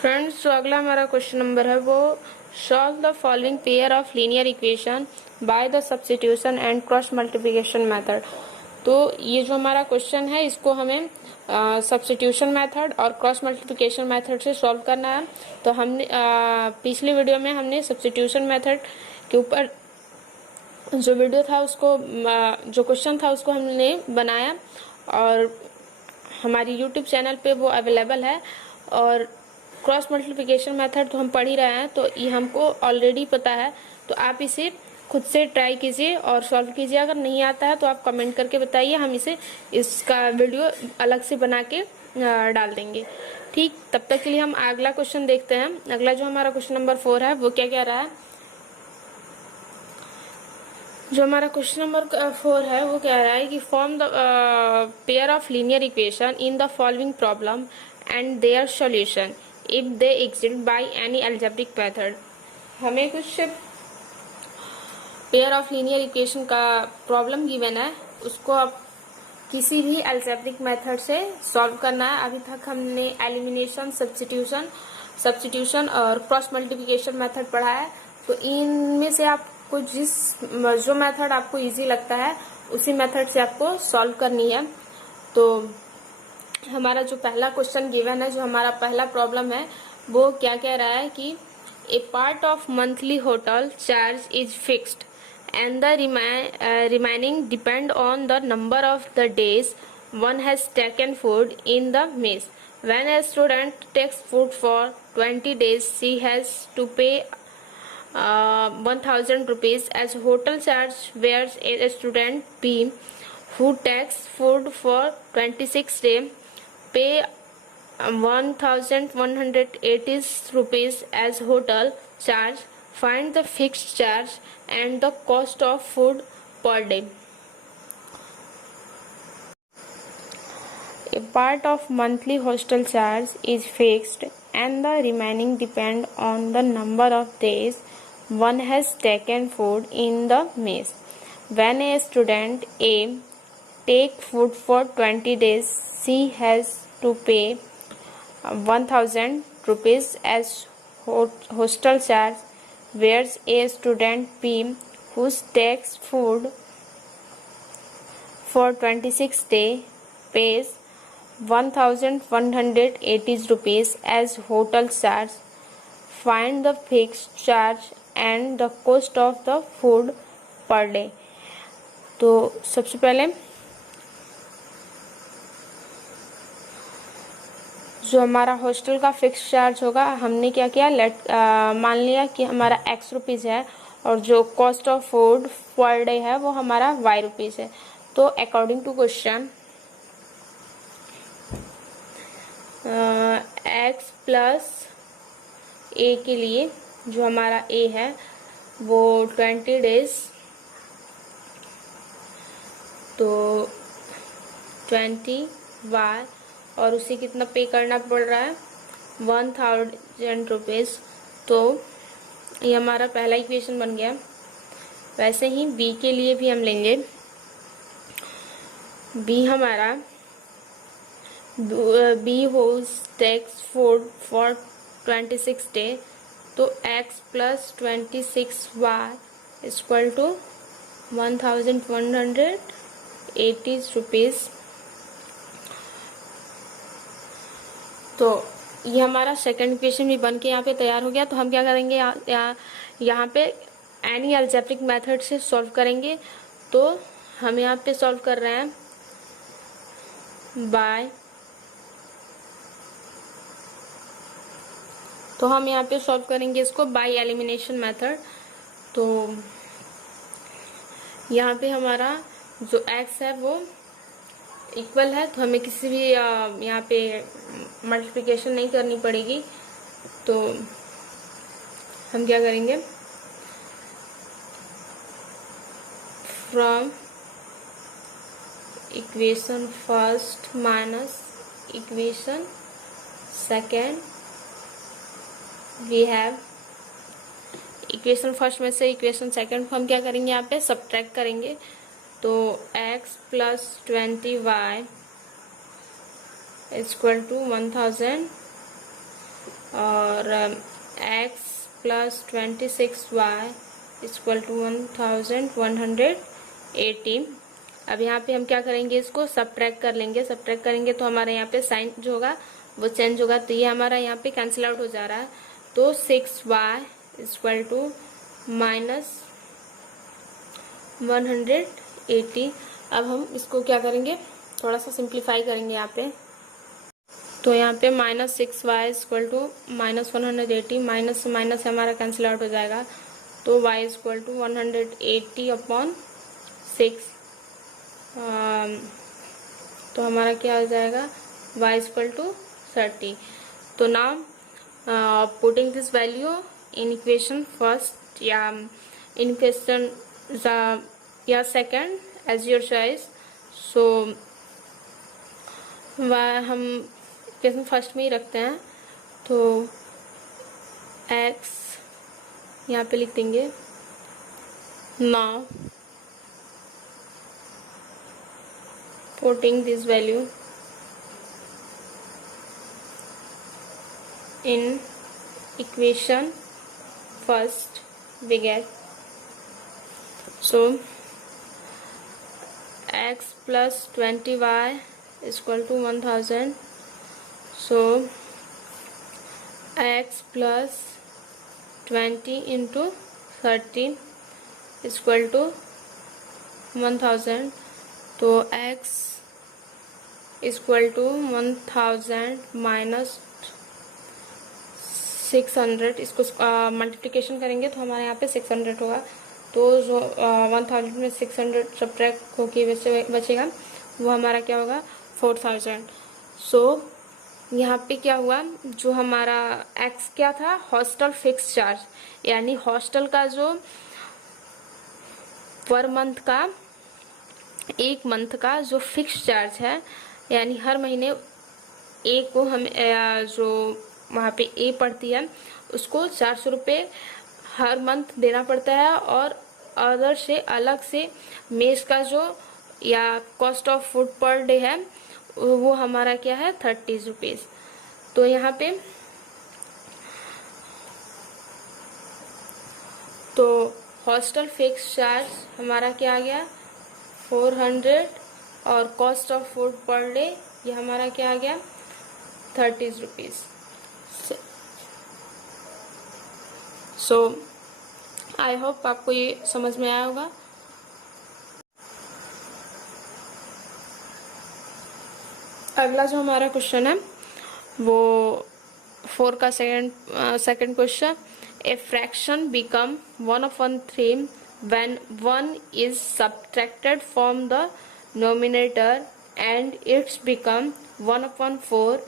फ्रेंड्स, जो अगला हमारा क्वेश्चन नंबर है वो solve the following pair of linear equation by the substitution and cross multiplication method. तो ये जो हमारा क्वेश्चन है इसको हमें सब्स्टिट्यूशन मेथड और क्रॉस मल्टीप्लिकेशन मेथड से सॉल्व करना है। तो हमने पिछली वीडियो में हमने सब्स्टिट्यूशन मेथड के ऊपर जो वीडियो था उसको जो क्वेश्चन था उसको हमने बनाया और हमारी यूट्यूब चैनल पे वो अवेलेबल है। और क्रॉस मल्टीप्लिकेशन मेथड तो हम पढ़ ही रहे हैं, तो ये हमको ऑलरेडी पता है। तो आप इसे खुद से ट्राई कीजिए और सॉल्व कीजिए। अगर नहीं आता है तो आप कमेंट करके बताइए, हम इसका वीडियो अलग से बना के डाल देंगे। ठीक, तब तक के लिए हम अगला क्वेश्चन देखते हैं। अगला जो हमारा क्वेश्चन नंबर 4 है वो क्या कह रहा है। जो हमारा क्वेश्चन नंबर 4 है वो कह रहा है कि form the pair of linear equation in the following problem and their solution if they exist by any algebraic method. हमें कुछ पेयर ऑफ लीनियर इक्वेशन का प्रॉब्लम गिवन है, उसको आप किसी भी अलजेब्रिक मेथड से सॉल्व करना है। अभी तक हमने एलिमिनेशन, सब्स्टिट्यूशन और क्रॉस मल्टीप्लिकेशन मेथड पढ़ा है। तो इनमें से आपको जो मेथड आपको इजी लगता है उसी मेथड से आपको सॉल्व करनी है। तो हमारा जो पहला क्वेश्चन गिवन है, जो हमारा पहला प्रॉब्लम है, वो क्या कह रहा है कि a part of monthly hotel charge is fixed and the remaining depend on the number of the days one has taken food in the mess. When a student takes food for 20 days, she has to pay 1000 rupees as hotel charge, whereas a student B who takes food for 26 days pay 1180 rupees as hotel charge. Find the fixed charge and the cost of food per day. A part of monthly hostel charge is fixed and the remaining depend on the number of days one has taken food in the mess. When a student A take food for 20 days, she has to pay 1000 rupees as hostel charge, whereas a student B who takes food for 26 days pays 1180 rupees as hotel charge. Find the fixed charge and the cost of the food per day. तो सबसे पहले जो हमारा हॉस्टल का फिक्स चार्ज होगा, हमने क्या किया, मान लिया कि हमारा x रुपीज़ है और जो cost of food per day है वो हमारा y रुपीज़ है। तो according to question x plus a के लिए जो हमारा a है वो 20 डेज, तो 20y और उसे कितना पे करना पड़ रहा है 1000 रुपीज़। तो ये हमारा पहला इक्वेशन बन गया। वैसे ही बी के लिए भी हम लेंगे। बी हमारा B whose takes food for 26 day, तो x plus 26y equal to 1180 rupees. तो ये हमारा सेकंड इक्वेशन भी बन के यहाँ पे तैयार हो गया। तो हम क्या करेंगे, यहाँ पे एनी अलजेब्रिक मेथड से सॉल्व करेंगे। तो हम यहाँ पे सॉल्व कर रहे हैं बाय, तो हम यहाँ पे सॉल्व करेंगे इसको बाय एलिमिनेशन मेथड। तो यहाँ पे हमारा जो x है वो इक्वल है, तो हमें किसी भी यहाँ पे मल्टीप्लिकेशन नहीं करनी पड़ेगी। तो हम क्या करेंगे, from equation first minus equation second, we have equation first में से इक्वेशन सेकेंड को हम क्या करेंगे, यहाँ पे सब्ट्रैक्ट करेंगे। तो x plus 20y equal to 1000 और x plus 26y equal to 1180। अब यहाँ पे हम क्या करेंगे, इसको सब्ट्रैक्ट कर लेंगे। सब्ट्रैक्ट करेंगे तो हमारे यहाँ पे साइन जो होगा वो चेंज होगा, तो ये हमारा यहाँ पे कैंसिल आउट हो जा रहा है। तो 6y इक्वल टू माइनस 180। अब हम इसको क्या करेंगे, थोड़ा सा सिंप्लीफाई करेंगे यहाँ पे। तो यहाँ पे minus 6y equal to minus 180, minus से माइनस हमारा कैंसिल आउट हो जाएगा। तो y इक्वल टू 180 अपॉन 6, तो हमारा क्या हो जाएगा, y इक्वल टू 30। तो now putting this value in equation first या इन इक्वेशन या second as your choice. So हम इक्वेशन फर्स्ट में ही रखते हैं। तो x यहाँ पे लिख देंगे। Now putting this value in equation first, we get so x plus 20y is equal to 1000. So x plus 20 into 13 is equal to 1000. तो x इक्वल टू 1000 माइनस 600, इसको मल्टीप्लिकेशन करेंगे तो हमारे यहाँ पे 600 होगा। तो जो 1000 में 600 सब्ट्रैक्ट होके बचेगा वो हमारा क्या होगा, 4000। सो यहाँ पे क्या हुआ, जो हमारा x क्या था, हॉस्टल फिक्स चार्ज, यानी हॉस्टल का जो पर मंथ का, एक मंथ का जो फिक्स चार्ज है, यानी हर महीने ए को हम जो वहाँ पे ए पड़ती है उसको 400 रुपये हर मंथ देना पड़ता है। और अदर से अलग से मेस का जो या cost of food per day है वो हमारा क्या है, 30 रुपीज़। तो यहाँ पे तो हॉस्टल फिक्स चार्ज हमारा क्या आ गया, 400 और cost of food per day ये हमारा क्या आ गया, 30 रुपीज़। सो आई होप आपको ये समझ में आया होगा। अगला जो हमारा क्वेश्चन है वो 4 का second question, A fraction become 1/3 when 1 is subtracted from the numerator and it's become 1/4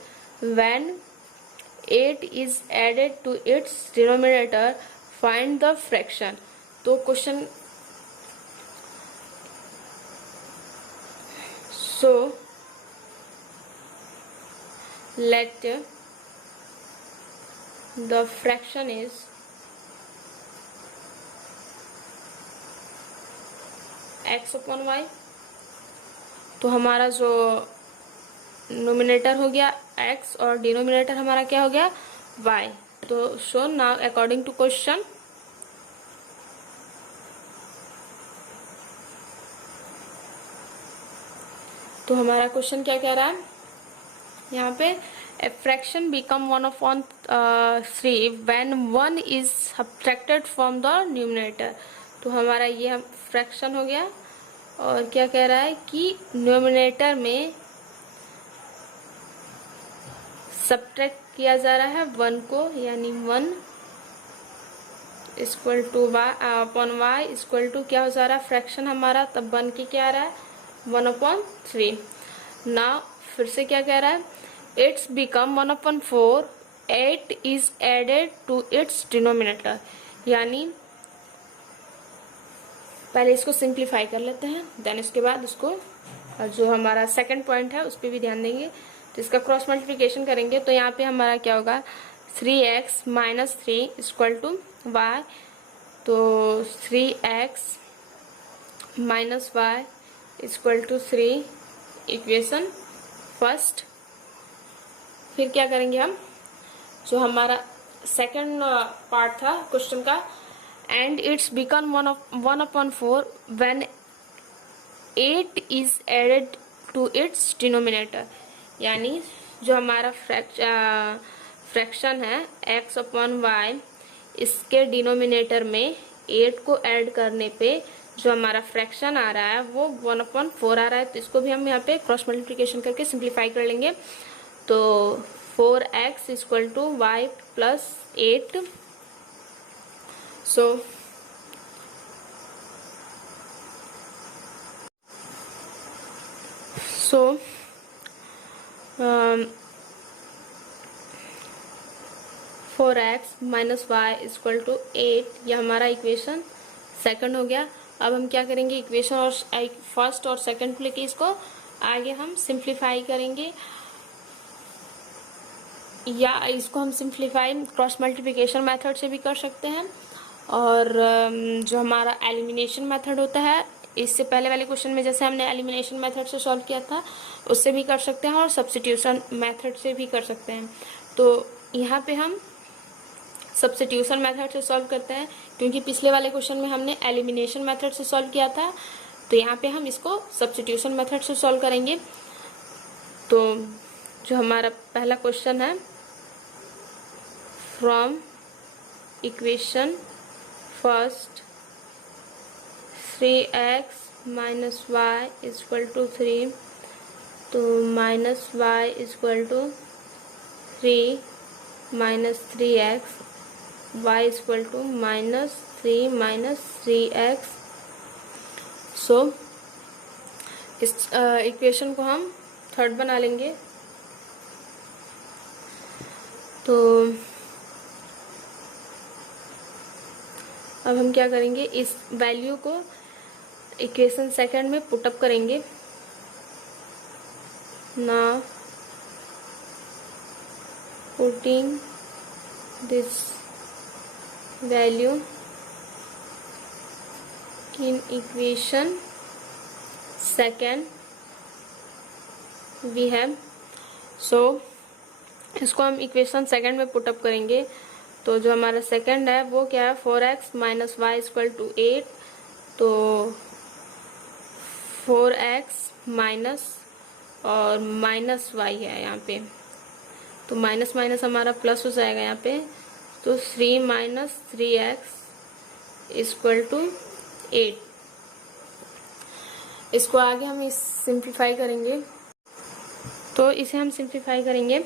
when 8 is added to its denominator, find the fraction। तो question so let the fraction is x upon y. तो हमारा जो नोमिनेटर हो गया x और डिनोमिनेटर हमारा क्या हो गया, y। तो so now according to question, तो हमारा क्वेश्चन क्या कह रहा है यहाँ पे, a fraction become 1/3 when 1 is subtracted from the numerator. तो हमारा ये फ्रैक्शन हो गया और क्या कह रहा है कि न्यूमिनेटर में सब्ट्रैक्ट किया जा रहा है 1 को, यानी 1 equal to y upon y equal to क्या हो जा रहा है, फ्रैक्शन हमारा तब 1 की क्या आ रहा है, 1/3। नाउ फिर से क्या कह रहा है, it's become 1/4, 8 is added to its denominator. यानी पहले इसको सिंप्लीफाई कर लेते हैं, देन इसके बाद इसको और जो हमारा सेकंड पॉइंट है उस पर भी ध्यान देंगे। तो इसका क्रॉस मल्टीप्लिकेशन करेंगे तो यहाँ पे हमारा क्या होगा 3x minus 3 equal to y. तो 3x minus y equal to 3 equation first. फिर क्या करेंगे हम, जो हमारा सेकंड पार्ट था क्वेश्चन का, and it's become 1/4 when 8 is added to its denominator. यानी जो हमारा फ्रैक्शन है x/y, इसके डिनोमिनेटर में 8 को ऐड करने पे जो हमारा फ्रैक्शन आ रहा है वो 1/4 आ रहा है। तो इसको भी हम यहाँ पे क्रॉस मल्टीप्लिकेशन करके सिंप्लीफाई कर लेंगे। तो 4x equal to y plus 8। So 4x minus y equal to 8, यह हमारा इक्वेशन सेकंड हो गया। अब हम क्या करेंगे, इक्वेशन और फर्स्ट और सेकंड को लेके इसको आगे हम सिंप्लीफाई करेंगे, या इसको हम सिंप्लीफाई क्रॉस मल्टीप्लिकेशन मेथड से भी कर सकते हैं, और जो हमारा एलिमिनेशन मेथड होता है, इससे पहले वाले क्वेश्चन में जैसे हमने एलिमिनेशन मेथड से सॉल्व किया था उससे भी कर सकते हैं, और सब्स्टिट्यूशन मेथड से भी कर सकते हैं। तो यहाँ पे हम सब्स्टिट्यूशन मेथड से सॉल्व करते हैं, क्योंकि पिछले वाले क्वेश्चन में हमने एलिमिनेशन मेथड से सॉल्व किया था। तो यहाँ पे हम इसको सब्स्टिट्यूशन मेथड से सॉल्व करेंगे। तो जो हमारा पहला क्वेश्चन है, from equation first 3x minus y equal to 3, तो minus y equal to 3 minus 3x, y equal to minus 3 minus 3x। So इस इक्वेशन को हम थर्ड बना लेंगे। तो अब हम क्या करेंगे, इस वैल्यू को इक्वेशन सेकंड में पुटअप करेंगे ना, putting this value in equation second we have. So इसको हम इक्वेशन सेकंड में पुटअप करेंगे। तो जो हमारा सेकंड है वो क्या है, 4x minus y equal to 8। तो 4x माइनस और माइनस y है यहाँ पे, तो माइनस माइनस हमारा प्लस हो जाएगा यहाँ पे। तो 3 माइनस 3x इक्वल टू 8। इसको आगे हम इस सिंप्लीफाई करेंगे। तो इसे हम सिंप्लीफाई करेंगे,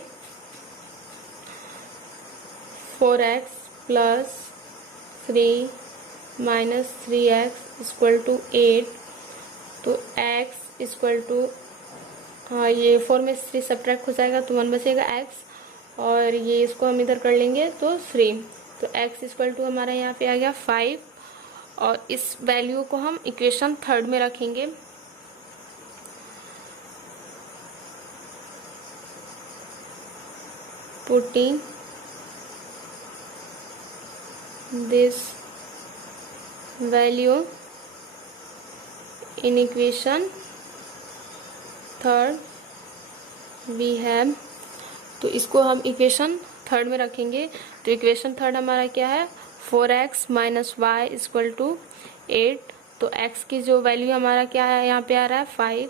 4x plus 3 minus 3x equal to 8। तो x इक्वल टू, हाँ ये 4 में 3 सब्ट्रैक्ट हो जाएगा तो 1 बचेगा x, और ये इसको हम इधर कर लेंगे तो 3। तो x इक्वल टू हमारा यहाँ पे आ गया 5, और इस वैल्यू को हम इक्वेशन थर्ड में रखेंगे। Putting this value in equation third we have. तो इसको हम इक्वेशन थर्ड में रखेंगे। तो इक्वेशन थर्ड हमारा क्या है, 4x minus y equal to 8। तो x की जो वैल्यू हमारा क्या है यहाँ पे आ रहा है 5।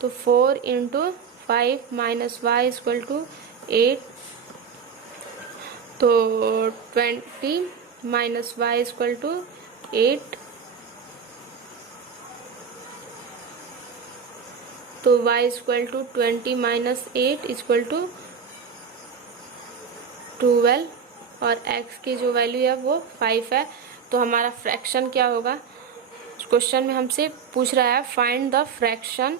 तो 4 into 5 minus y equal to 8। तो 20 माइनस वाई इक्वल टू 8। तो y equal to 20 minus 8 equal to 12, और x की जो वैल्यू है वो 5 है। तो हमारा फ्रैक्शन क्या होगा, क्वेश्चन में हमसे पूछ रहा है फाइंड द फ्रैक्शन।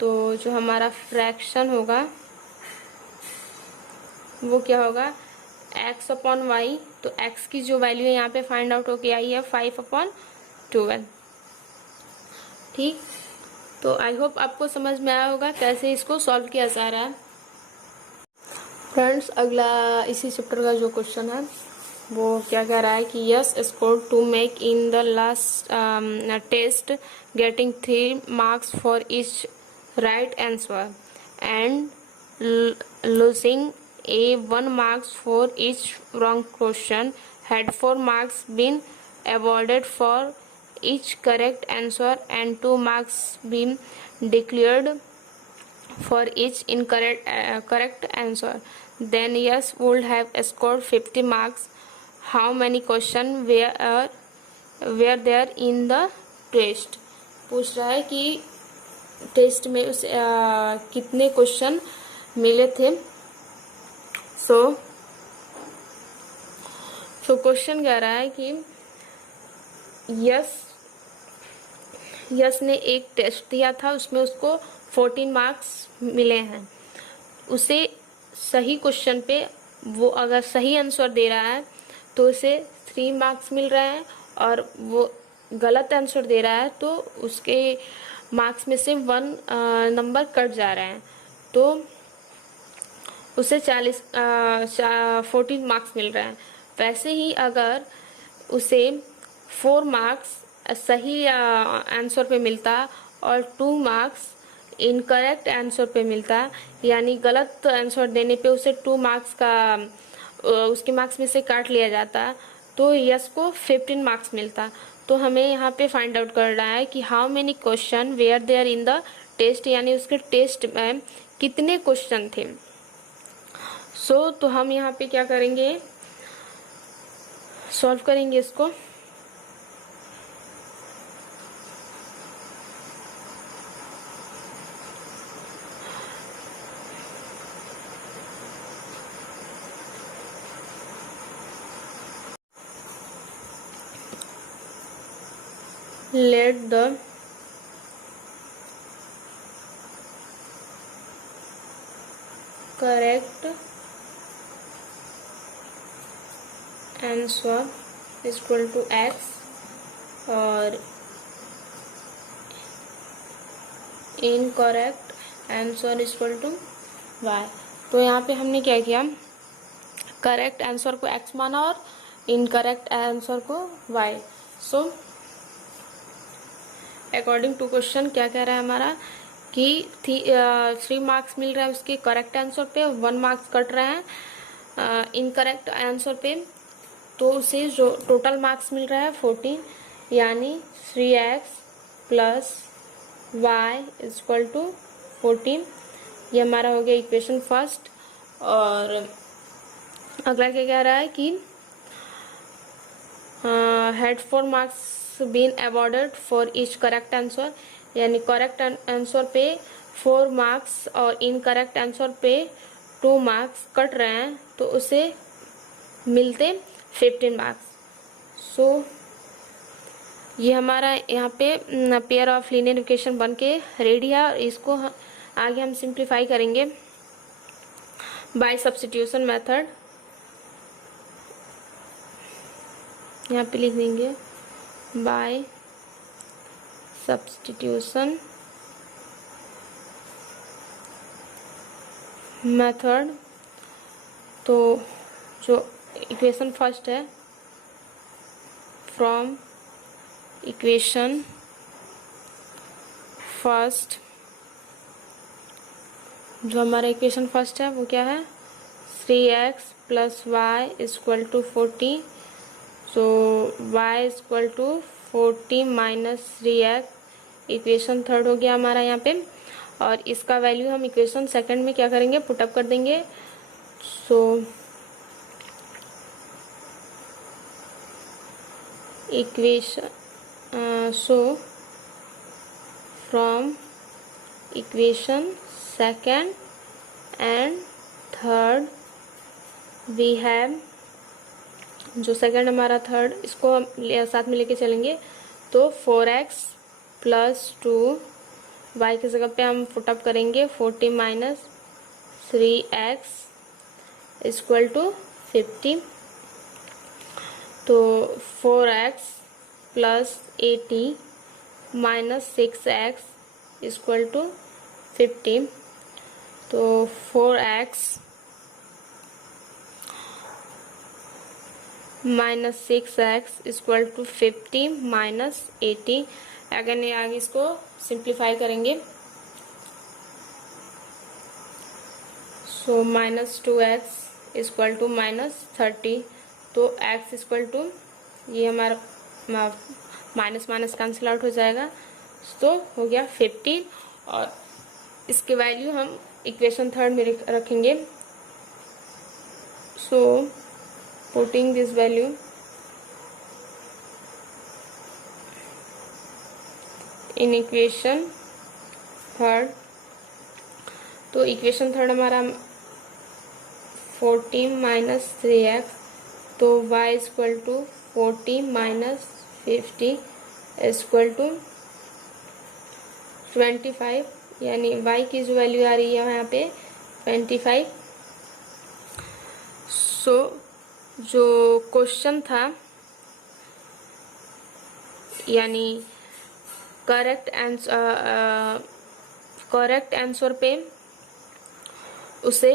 तो जो हमारा फ्रैक्शन होगा वो क्या होगा, x अपॉन वाई। तो x की जो वैल्यू है यहाँ पे फाइंड आउट होके आई है 5/12। ठीक, तो आई होप आपको समझ में आया होगा कैसे इसको सॉल्व किया जा रहा है। फ्रेंड्स, अगला इसी चैप्टर का जो क्वेश्चन है वो क्या कह रहा है कि Yash score to make in the last test getting 3 marks for each right answer and losing a 1 marks for each wrong question. Had 4 marks been awarded for each correct answer and 2 marks been declared for each incorrect correct answer, then yes would have scored 50 marks. How many questions were there in the test? पूछ रहा है कि टेस्ट में उसे कितने क्वेश्चन मिले थे। सो क्वेश्चन कह रहा है कि यस ने एक टेस्ट दिया था, उसमें उसको 14 मार्क्स मिले हैं। उसे सही क्वेश्चन पे वो अगर सही आंसर दे रहा है तो उसे 3 मार्क्स मिल रहे हैं, और वो गलत आंसर दे रहा है तो उसके मार्क्स में से 1 नंबर कट जा रहे हैं, तो उसे 14 मार्क्स मिल रहे हैं। वैसे ही अगर उसे 4 मार्क्स सही आंसर पे मिलता और 2 मार्क्स इनकरेक्ट आंसर पे मिलता, यानी गलत आंसर देने पे उसे 2 मार्क्स का उसके मार्क्स में से काट लिया जाता, तो यस को 15 मार्क्स मिलता। तो हमें यहाँ पे फाइंड आउट करना है कि how many question were there in the test, यानी उसके टेस्ट में कितने क्वेश्चन थे। तो हम यहाँ पे क्या करेंगे, सॉल्व करेंगे इसको। Let the correct answer is equal to x और incorrect answer is equal to y। तो यहाँ पे हमने क्या किया, करेक्ट आंसर को x माना और इनकरेक्ट आंसर को y। So according to question क्या कह रहा है हमारा कि 3 मार्क्स मिल रहा है उसके करेक्ट आंसर पे, 1 मार्क्स कट रहे हैं इनकरेक्ट आंसर पे, तो उसे जो टोटल मार्क्स मिल रहा है 14, यानी 3x plus y is equal to 14। ये हमारा हो गया इक्वेशन फर्स्ट। और अगला क्या कह रहा है कि had 4 marks been awarded for each correct answer, यानी करेक्ट आंसर पे 4 मार्क्स और इनकरेक्ट आंसर पे 2 मार्क्स कट रहे हैं, तो उसे मिलते 15 मार्क्स। सो ये हमारा यहाँ पे पेयर ऑफ लीनियर इक्वेशन बन के रेडी है, और इसको आगे हम सिंप्लीफाई करेंगे बाय सब्स्टिट्यूशन मेथड। यहाँ पे लिख देंगे बाय सब्स्टिट्यूशन मेथड। तो जो इक्वेशन फर्स्ट है, फ्रॉम इक्वेशन फर्स्ट, जो हमारा इक्वेशन फर्स्ट है वो क्या है, 3x plus y is equal to 40। So y is equal to 40 minus 3x equation third हो गया हमारा यहाँ पे, और इसका वैल्यू हम इक्वेशन सेकंड में क्या करेंगे, पुटअप कर देंगे। So equation from equation second and third we have, जो सेकंड हमारा थर्ड, इसको हम साथ में लेके चलेंगे, तो 4x प्लस 2 y की जगह पे हम पुटअप करेंगे 40 माइनस 3x इक्वल टू 50। तो 4x plus 80 minus 6x equal to 50। तो 4x minus 6x equal to 50 minus 80। अगर नहीं आगे इसको सिंप्लीफाई करेंगे, so minus 2x equal to minus 30। तो x इक्वल टू, ये हमारा माइनस माइनस कैंसिल आउट हो जाएगा, तो हो गया 15। और इसके वैल्यू हम इक्वेशन थर्ड में रखेंगे। So putting this value in equation third, तो इक्वेशन थर्ड हमारा 40 माइनस 3x, तो y equal to 40 minus 50 equal to 25, यानी y की जो वैल्यू आ रही है यहाँ पे 25। सो जो क्वेश्चन था, यानी करेक्ट आंसर पे उसे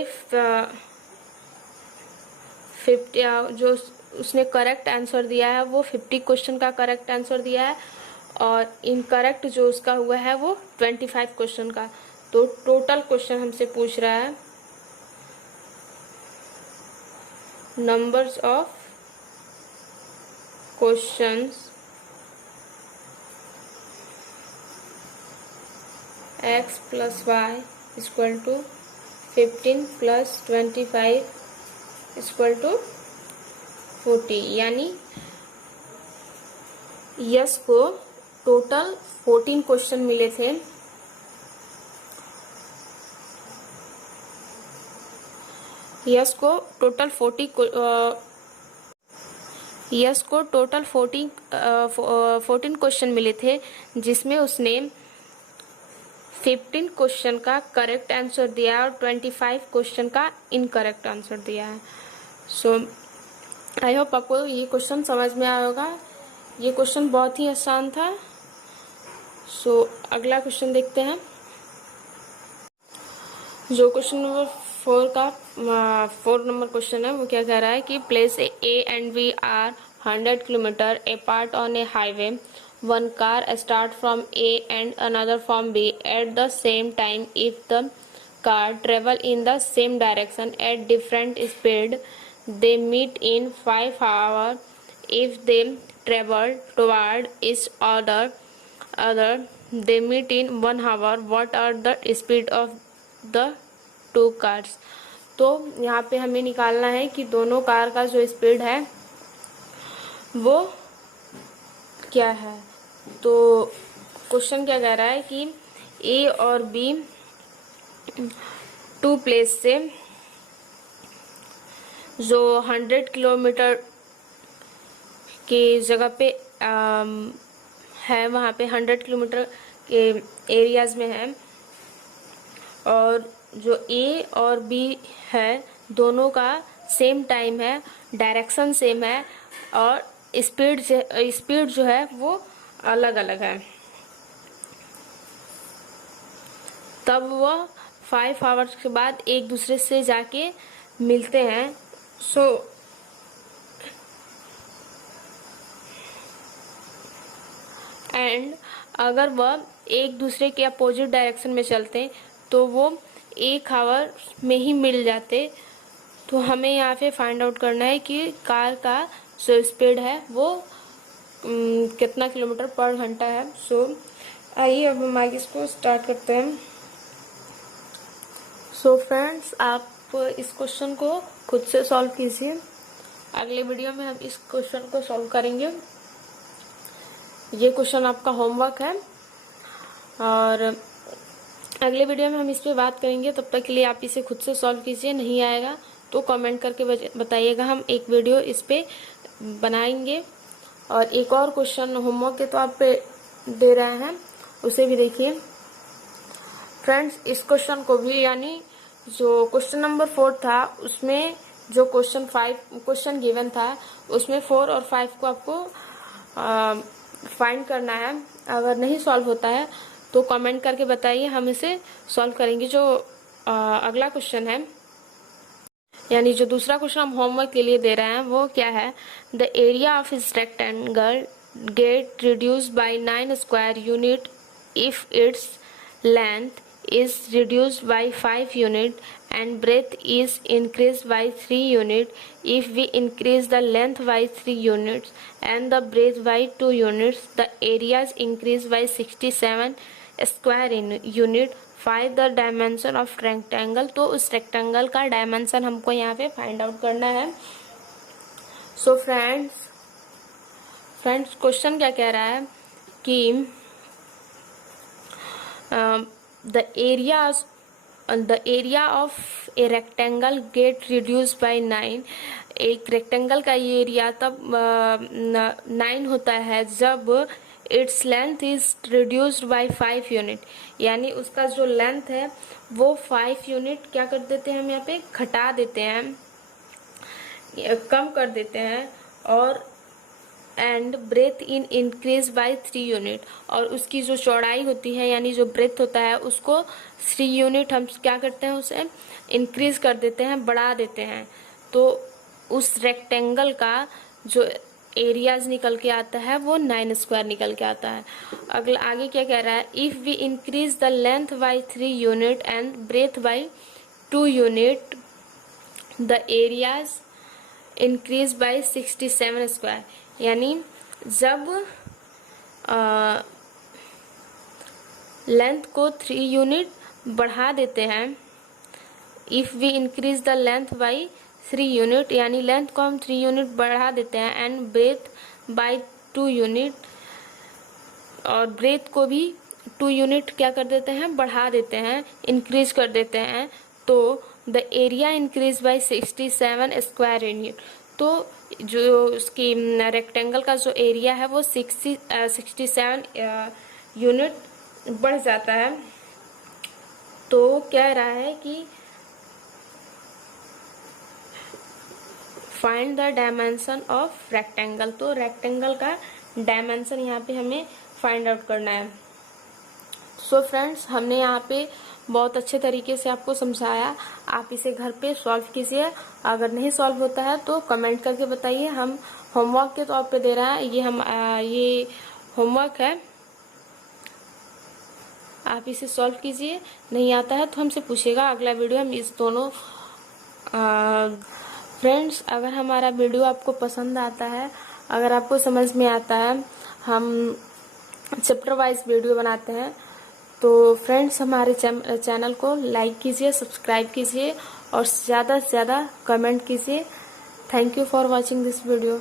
50, जो उसने करेक्ट आंसर दिया है वो 50 क्वेश्चन का करेक्ट आंसर दिया है, और इनकरेक्ट जो उसका हुआ है वो 25 क्वेश्चन का। तो टोटल क्वेश्चन हमसे पूछ रहा है numbers of questions x plus y equal to 15 plus 25 equal to 40, यानी यस को टोटल 14 क्वेश्चन मिले थे। यस को टोटल 14 क्वेश्चन मिले थे, जिसमें उसने 15 क्वेश्चन का करेक्ट आंसर दिया है और 25 क्वेश्चन का इनकरेक्ट आंसर दिया है। सो आई होप आपको ये क्वेश्चन समझ में आया होगा। ये क्वेश्चन बहुत ही आसान था। सो अगला क्वेश्चन देखते हैं। जो क्वेश्चन नंबर 4 नंबर क्वेश्चन है वो क्या कह रहा है कि place A and B are 100 kilometre apart on a highway. One car start from A and another from B at the same time. If the car travel in the same direction at different speed, they meet in 5 hours. If they travel toward each other, they meet in 1 hour. What are the speed of the two cars? तो यहाँ पे हमें निकालना है कि दोनों कार का जो स्पीड है वो क्या है। तो क्वेश्चन क्या कह रहा है कि ए और बी 2 प्लेस से जो 100 किलोमीटर की जगह पे है, वहाँ पे 100 किलोमीटर के एरियाज में है, और जो ए और बी है दोनों का सेम टाइम है, डायरेक्शन सेम है, और स्पीड जो है वो अलग अलग है। तब वह 5 आवर्स के बाद एक दूसरे से जाके मिलते हैं। सो एंड अगर वह एक दूसरे के अपोजिट डायरेक्शन में चलते तो वो 1 आवर में ही मिल जाते। तो हमें यहाँ पे फाइंड आउट करना है कि कार का जो स्पीड है वो कितना किलोमीटर पर घंटा है। सो आइए अब हम आगे इसको स्टार्ट करते हैं। सो फ्रेंड्स, आप इस क्वेश्चन को खुद से सॉल्व कीजिए। अगले वीडियो में हम इस क्वेश्चन को सॉल्व करेंगे। ये क्वेश्चन आपका होमवर्क है और अगले वीडियो में हम इस पे बात करेंगे। तब तक के लिए आप इसे खुद से सॉल्व कीजिए। नहीं आएगा तो कमेंट करके बताइएगा, हम एक वीडियो इस पे बनाएंगे। और एक और क्वेश्चन होमवर्क के तौर पे दे रहे हैं, उसे भी देखिए। फ्रेंड्स, इस क्वेश्चन को भी, यानी जो क्वेश्चन नंबर 4 था उसमें जो क्वेश्चन गिवन था उसमें 4 और 5 को आपको फाइंड करना है। अगर नहीं सॉल्व होता है तो कमेंट करके बताइए, हम इसे सॉल्व करेंगे। जो अगला क्वेश्चन है, यानी जो दूसरा क्वेश्चन हम होमवर्क के लिए दे रहे हैं वो क्या है, द एरिया ऑफ इस rectangle get reduce by 9 square unit if its length is reduced by 5 unit and breadth is increased by 3 unit. If we increase the length by 3 units and the breadth by 2 units, the area is increased by 67 square unit. Find the dimension of rectangle. तो उस रेक्टेंगल का डायमेंशन हमको यहाँ पे फाइंड आउट करना है। सो फ्रेंड्स क्वेश्चन क्या कह रहा है कि the area of a rectangle get reduced by 9। एक रेक्टेंगल का ये एरिया तब 9 होता है जब its length is reduced by 5 unit, यानी उसका जो लेंथ है वो 5 यूनिट क्या कर देते हैं हम यहाँ पे घटा देते हैं, कम कर देते हैं, और and breadth in increase by 3 unit, और उसकी जो चौड़ाई होती है यानी जो ब्रेथ होता है उसको 3 यूनिट हम क्या करते हैं उसे इंक्रीज कर देते हैं, बढ़ा देते हैं। तो उस रेक्टेंगल का जो एरियाज निकल के आता है वो 9 स्क्वायर निकल के आता है। अगला आगे क्या कह रहा है, if we increase the length by 3 unit and breadth by 2 unit the areas increase by 67 square, यानी जब लेंथ को 3 यूनिट बढ़ा देते हैं, if we increase the length by 3 unit, यानी लेंथ को हम 3 यूनिट बढ़ा देते हैं, एंड ब्रेथ बाय 2 यूनिट, और ब्रेथ को भी 2 यूनिट क्या कर देते हैं बढ़ा देते हैं, इंक्रीज कर देते हैं, तो the area increase by 67 square unit. तो जो उसकी रेक्टेंगल का जो एरिया है वो 67 यूनिट बढ़ जाता है। तो कह रहा है कि find the dimension of rectangle, तो रेक्टेंगल का डायमेंशन यहाँ पे हमें फाइंड आउट करना है। सो फ्रेंड्स हमने यहाँ पे बहुत अच्छे तरीके से आपको समझाया, आप इसे घर पे सॉल्व कीजिए। अगर नहीं सॉल्व होता है तो कमेंट करके बताइए, हम होमवर्क के तौर पे दे रहे हैं, ये होमवर्क है, आप इसे सॉल्व कीजिए। नहीं आता है तो हमसे पूछेगा, अगला वीडियो हम इस दोनों फ्रेंड्स अगर हमारा वीडियो आपको पसंद आता है, अगर आपको समझ में आता है, हम चैप्टर वाइज वीडियो बनाते हैं, तो फ्रेंड्स हमारे चैनल को लाइक कीजिए, सब्सक्राइब कीजिए और ज़्यादा से ज़्यादा कमेंट कीजिए। Thank you for watching this video.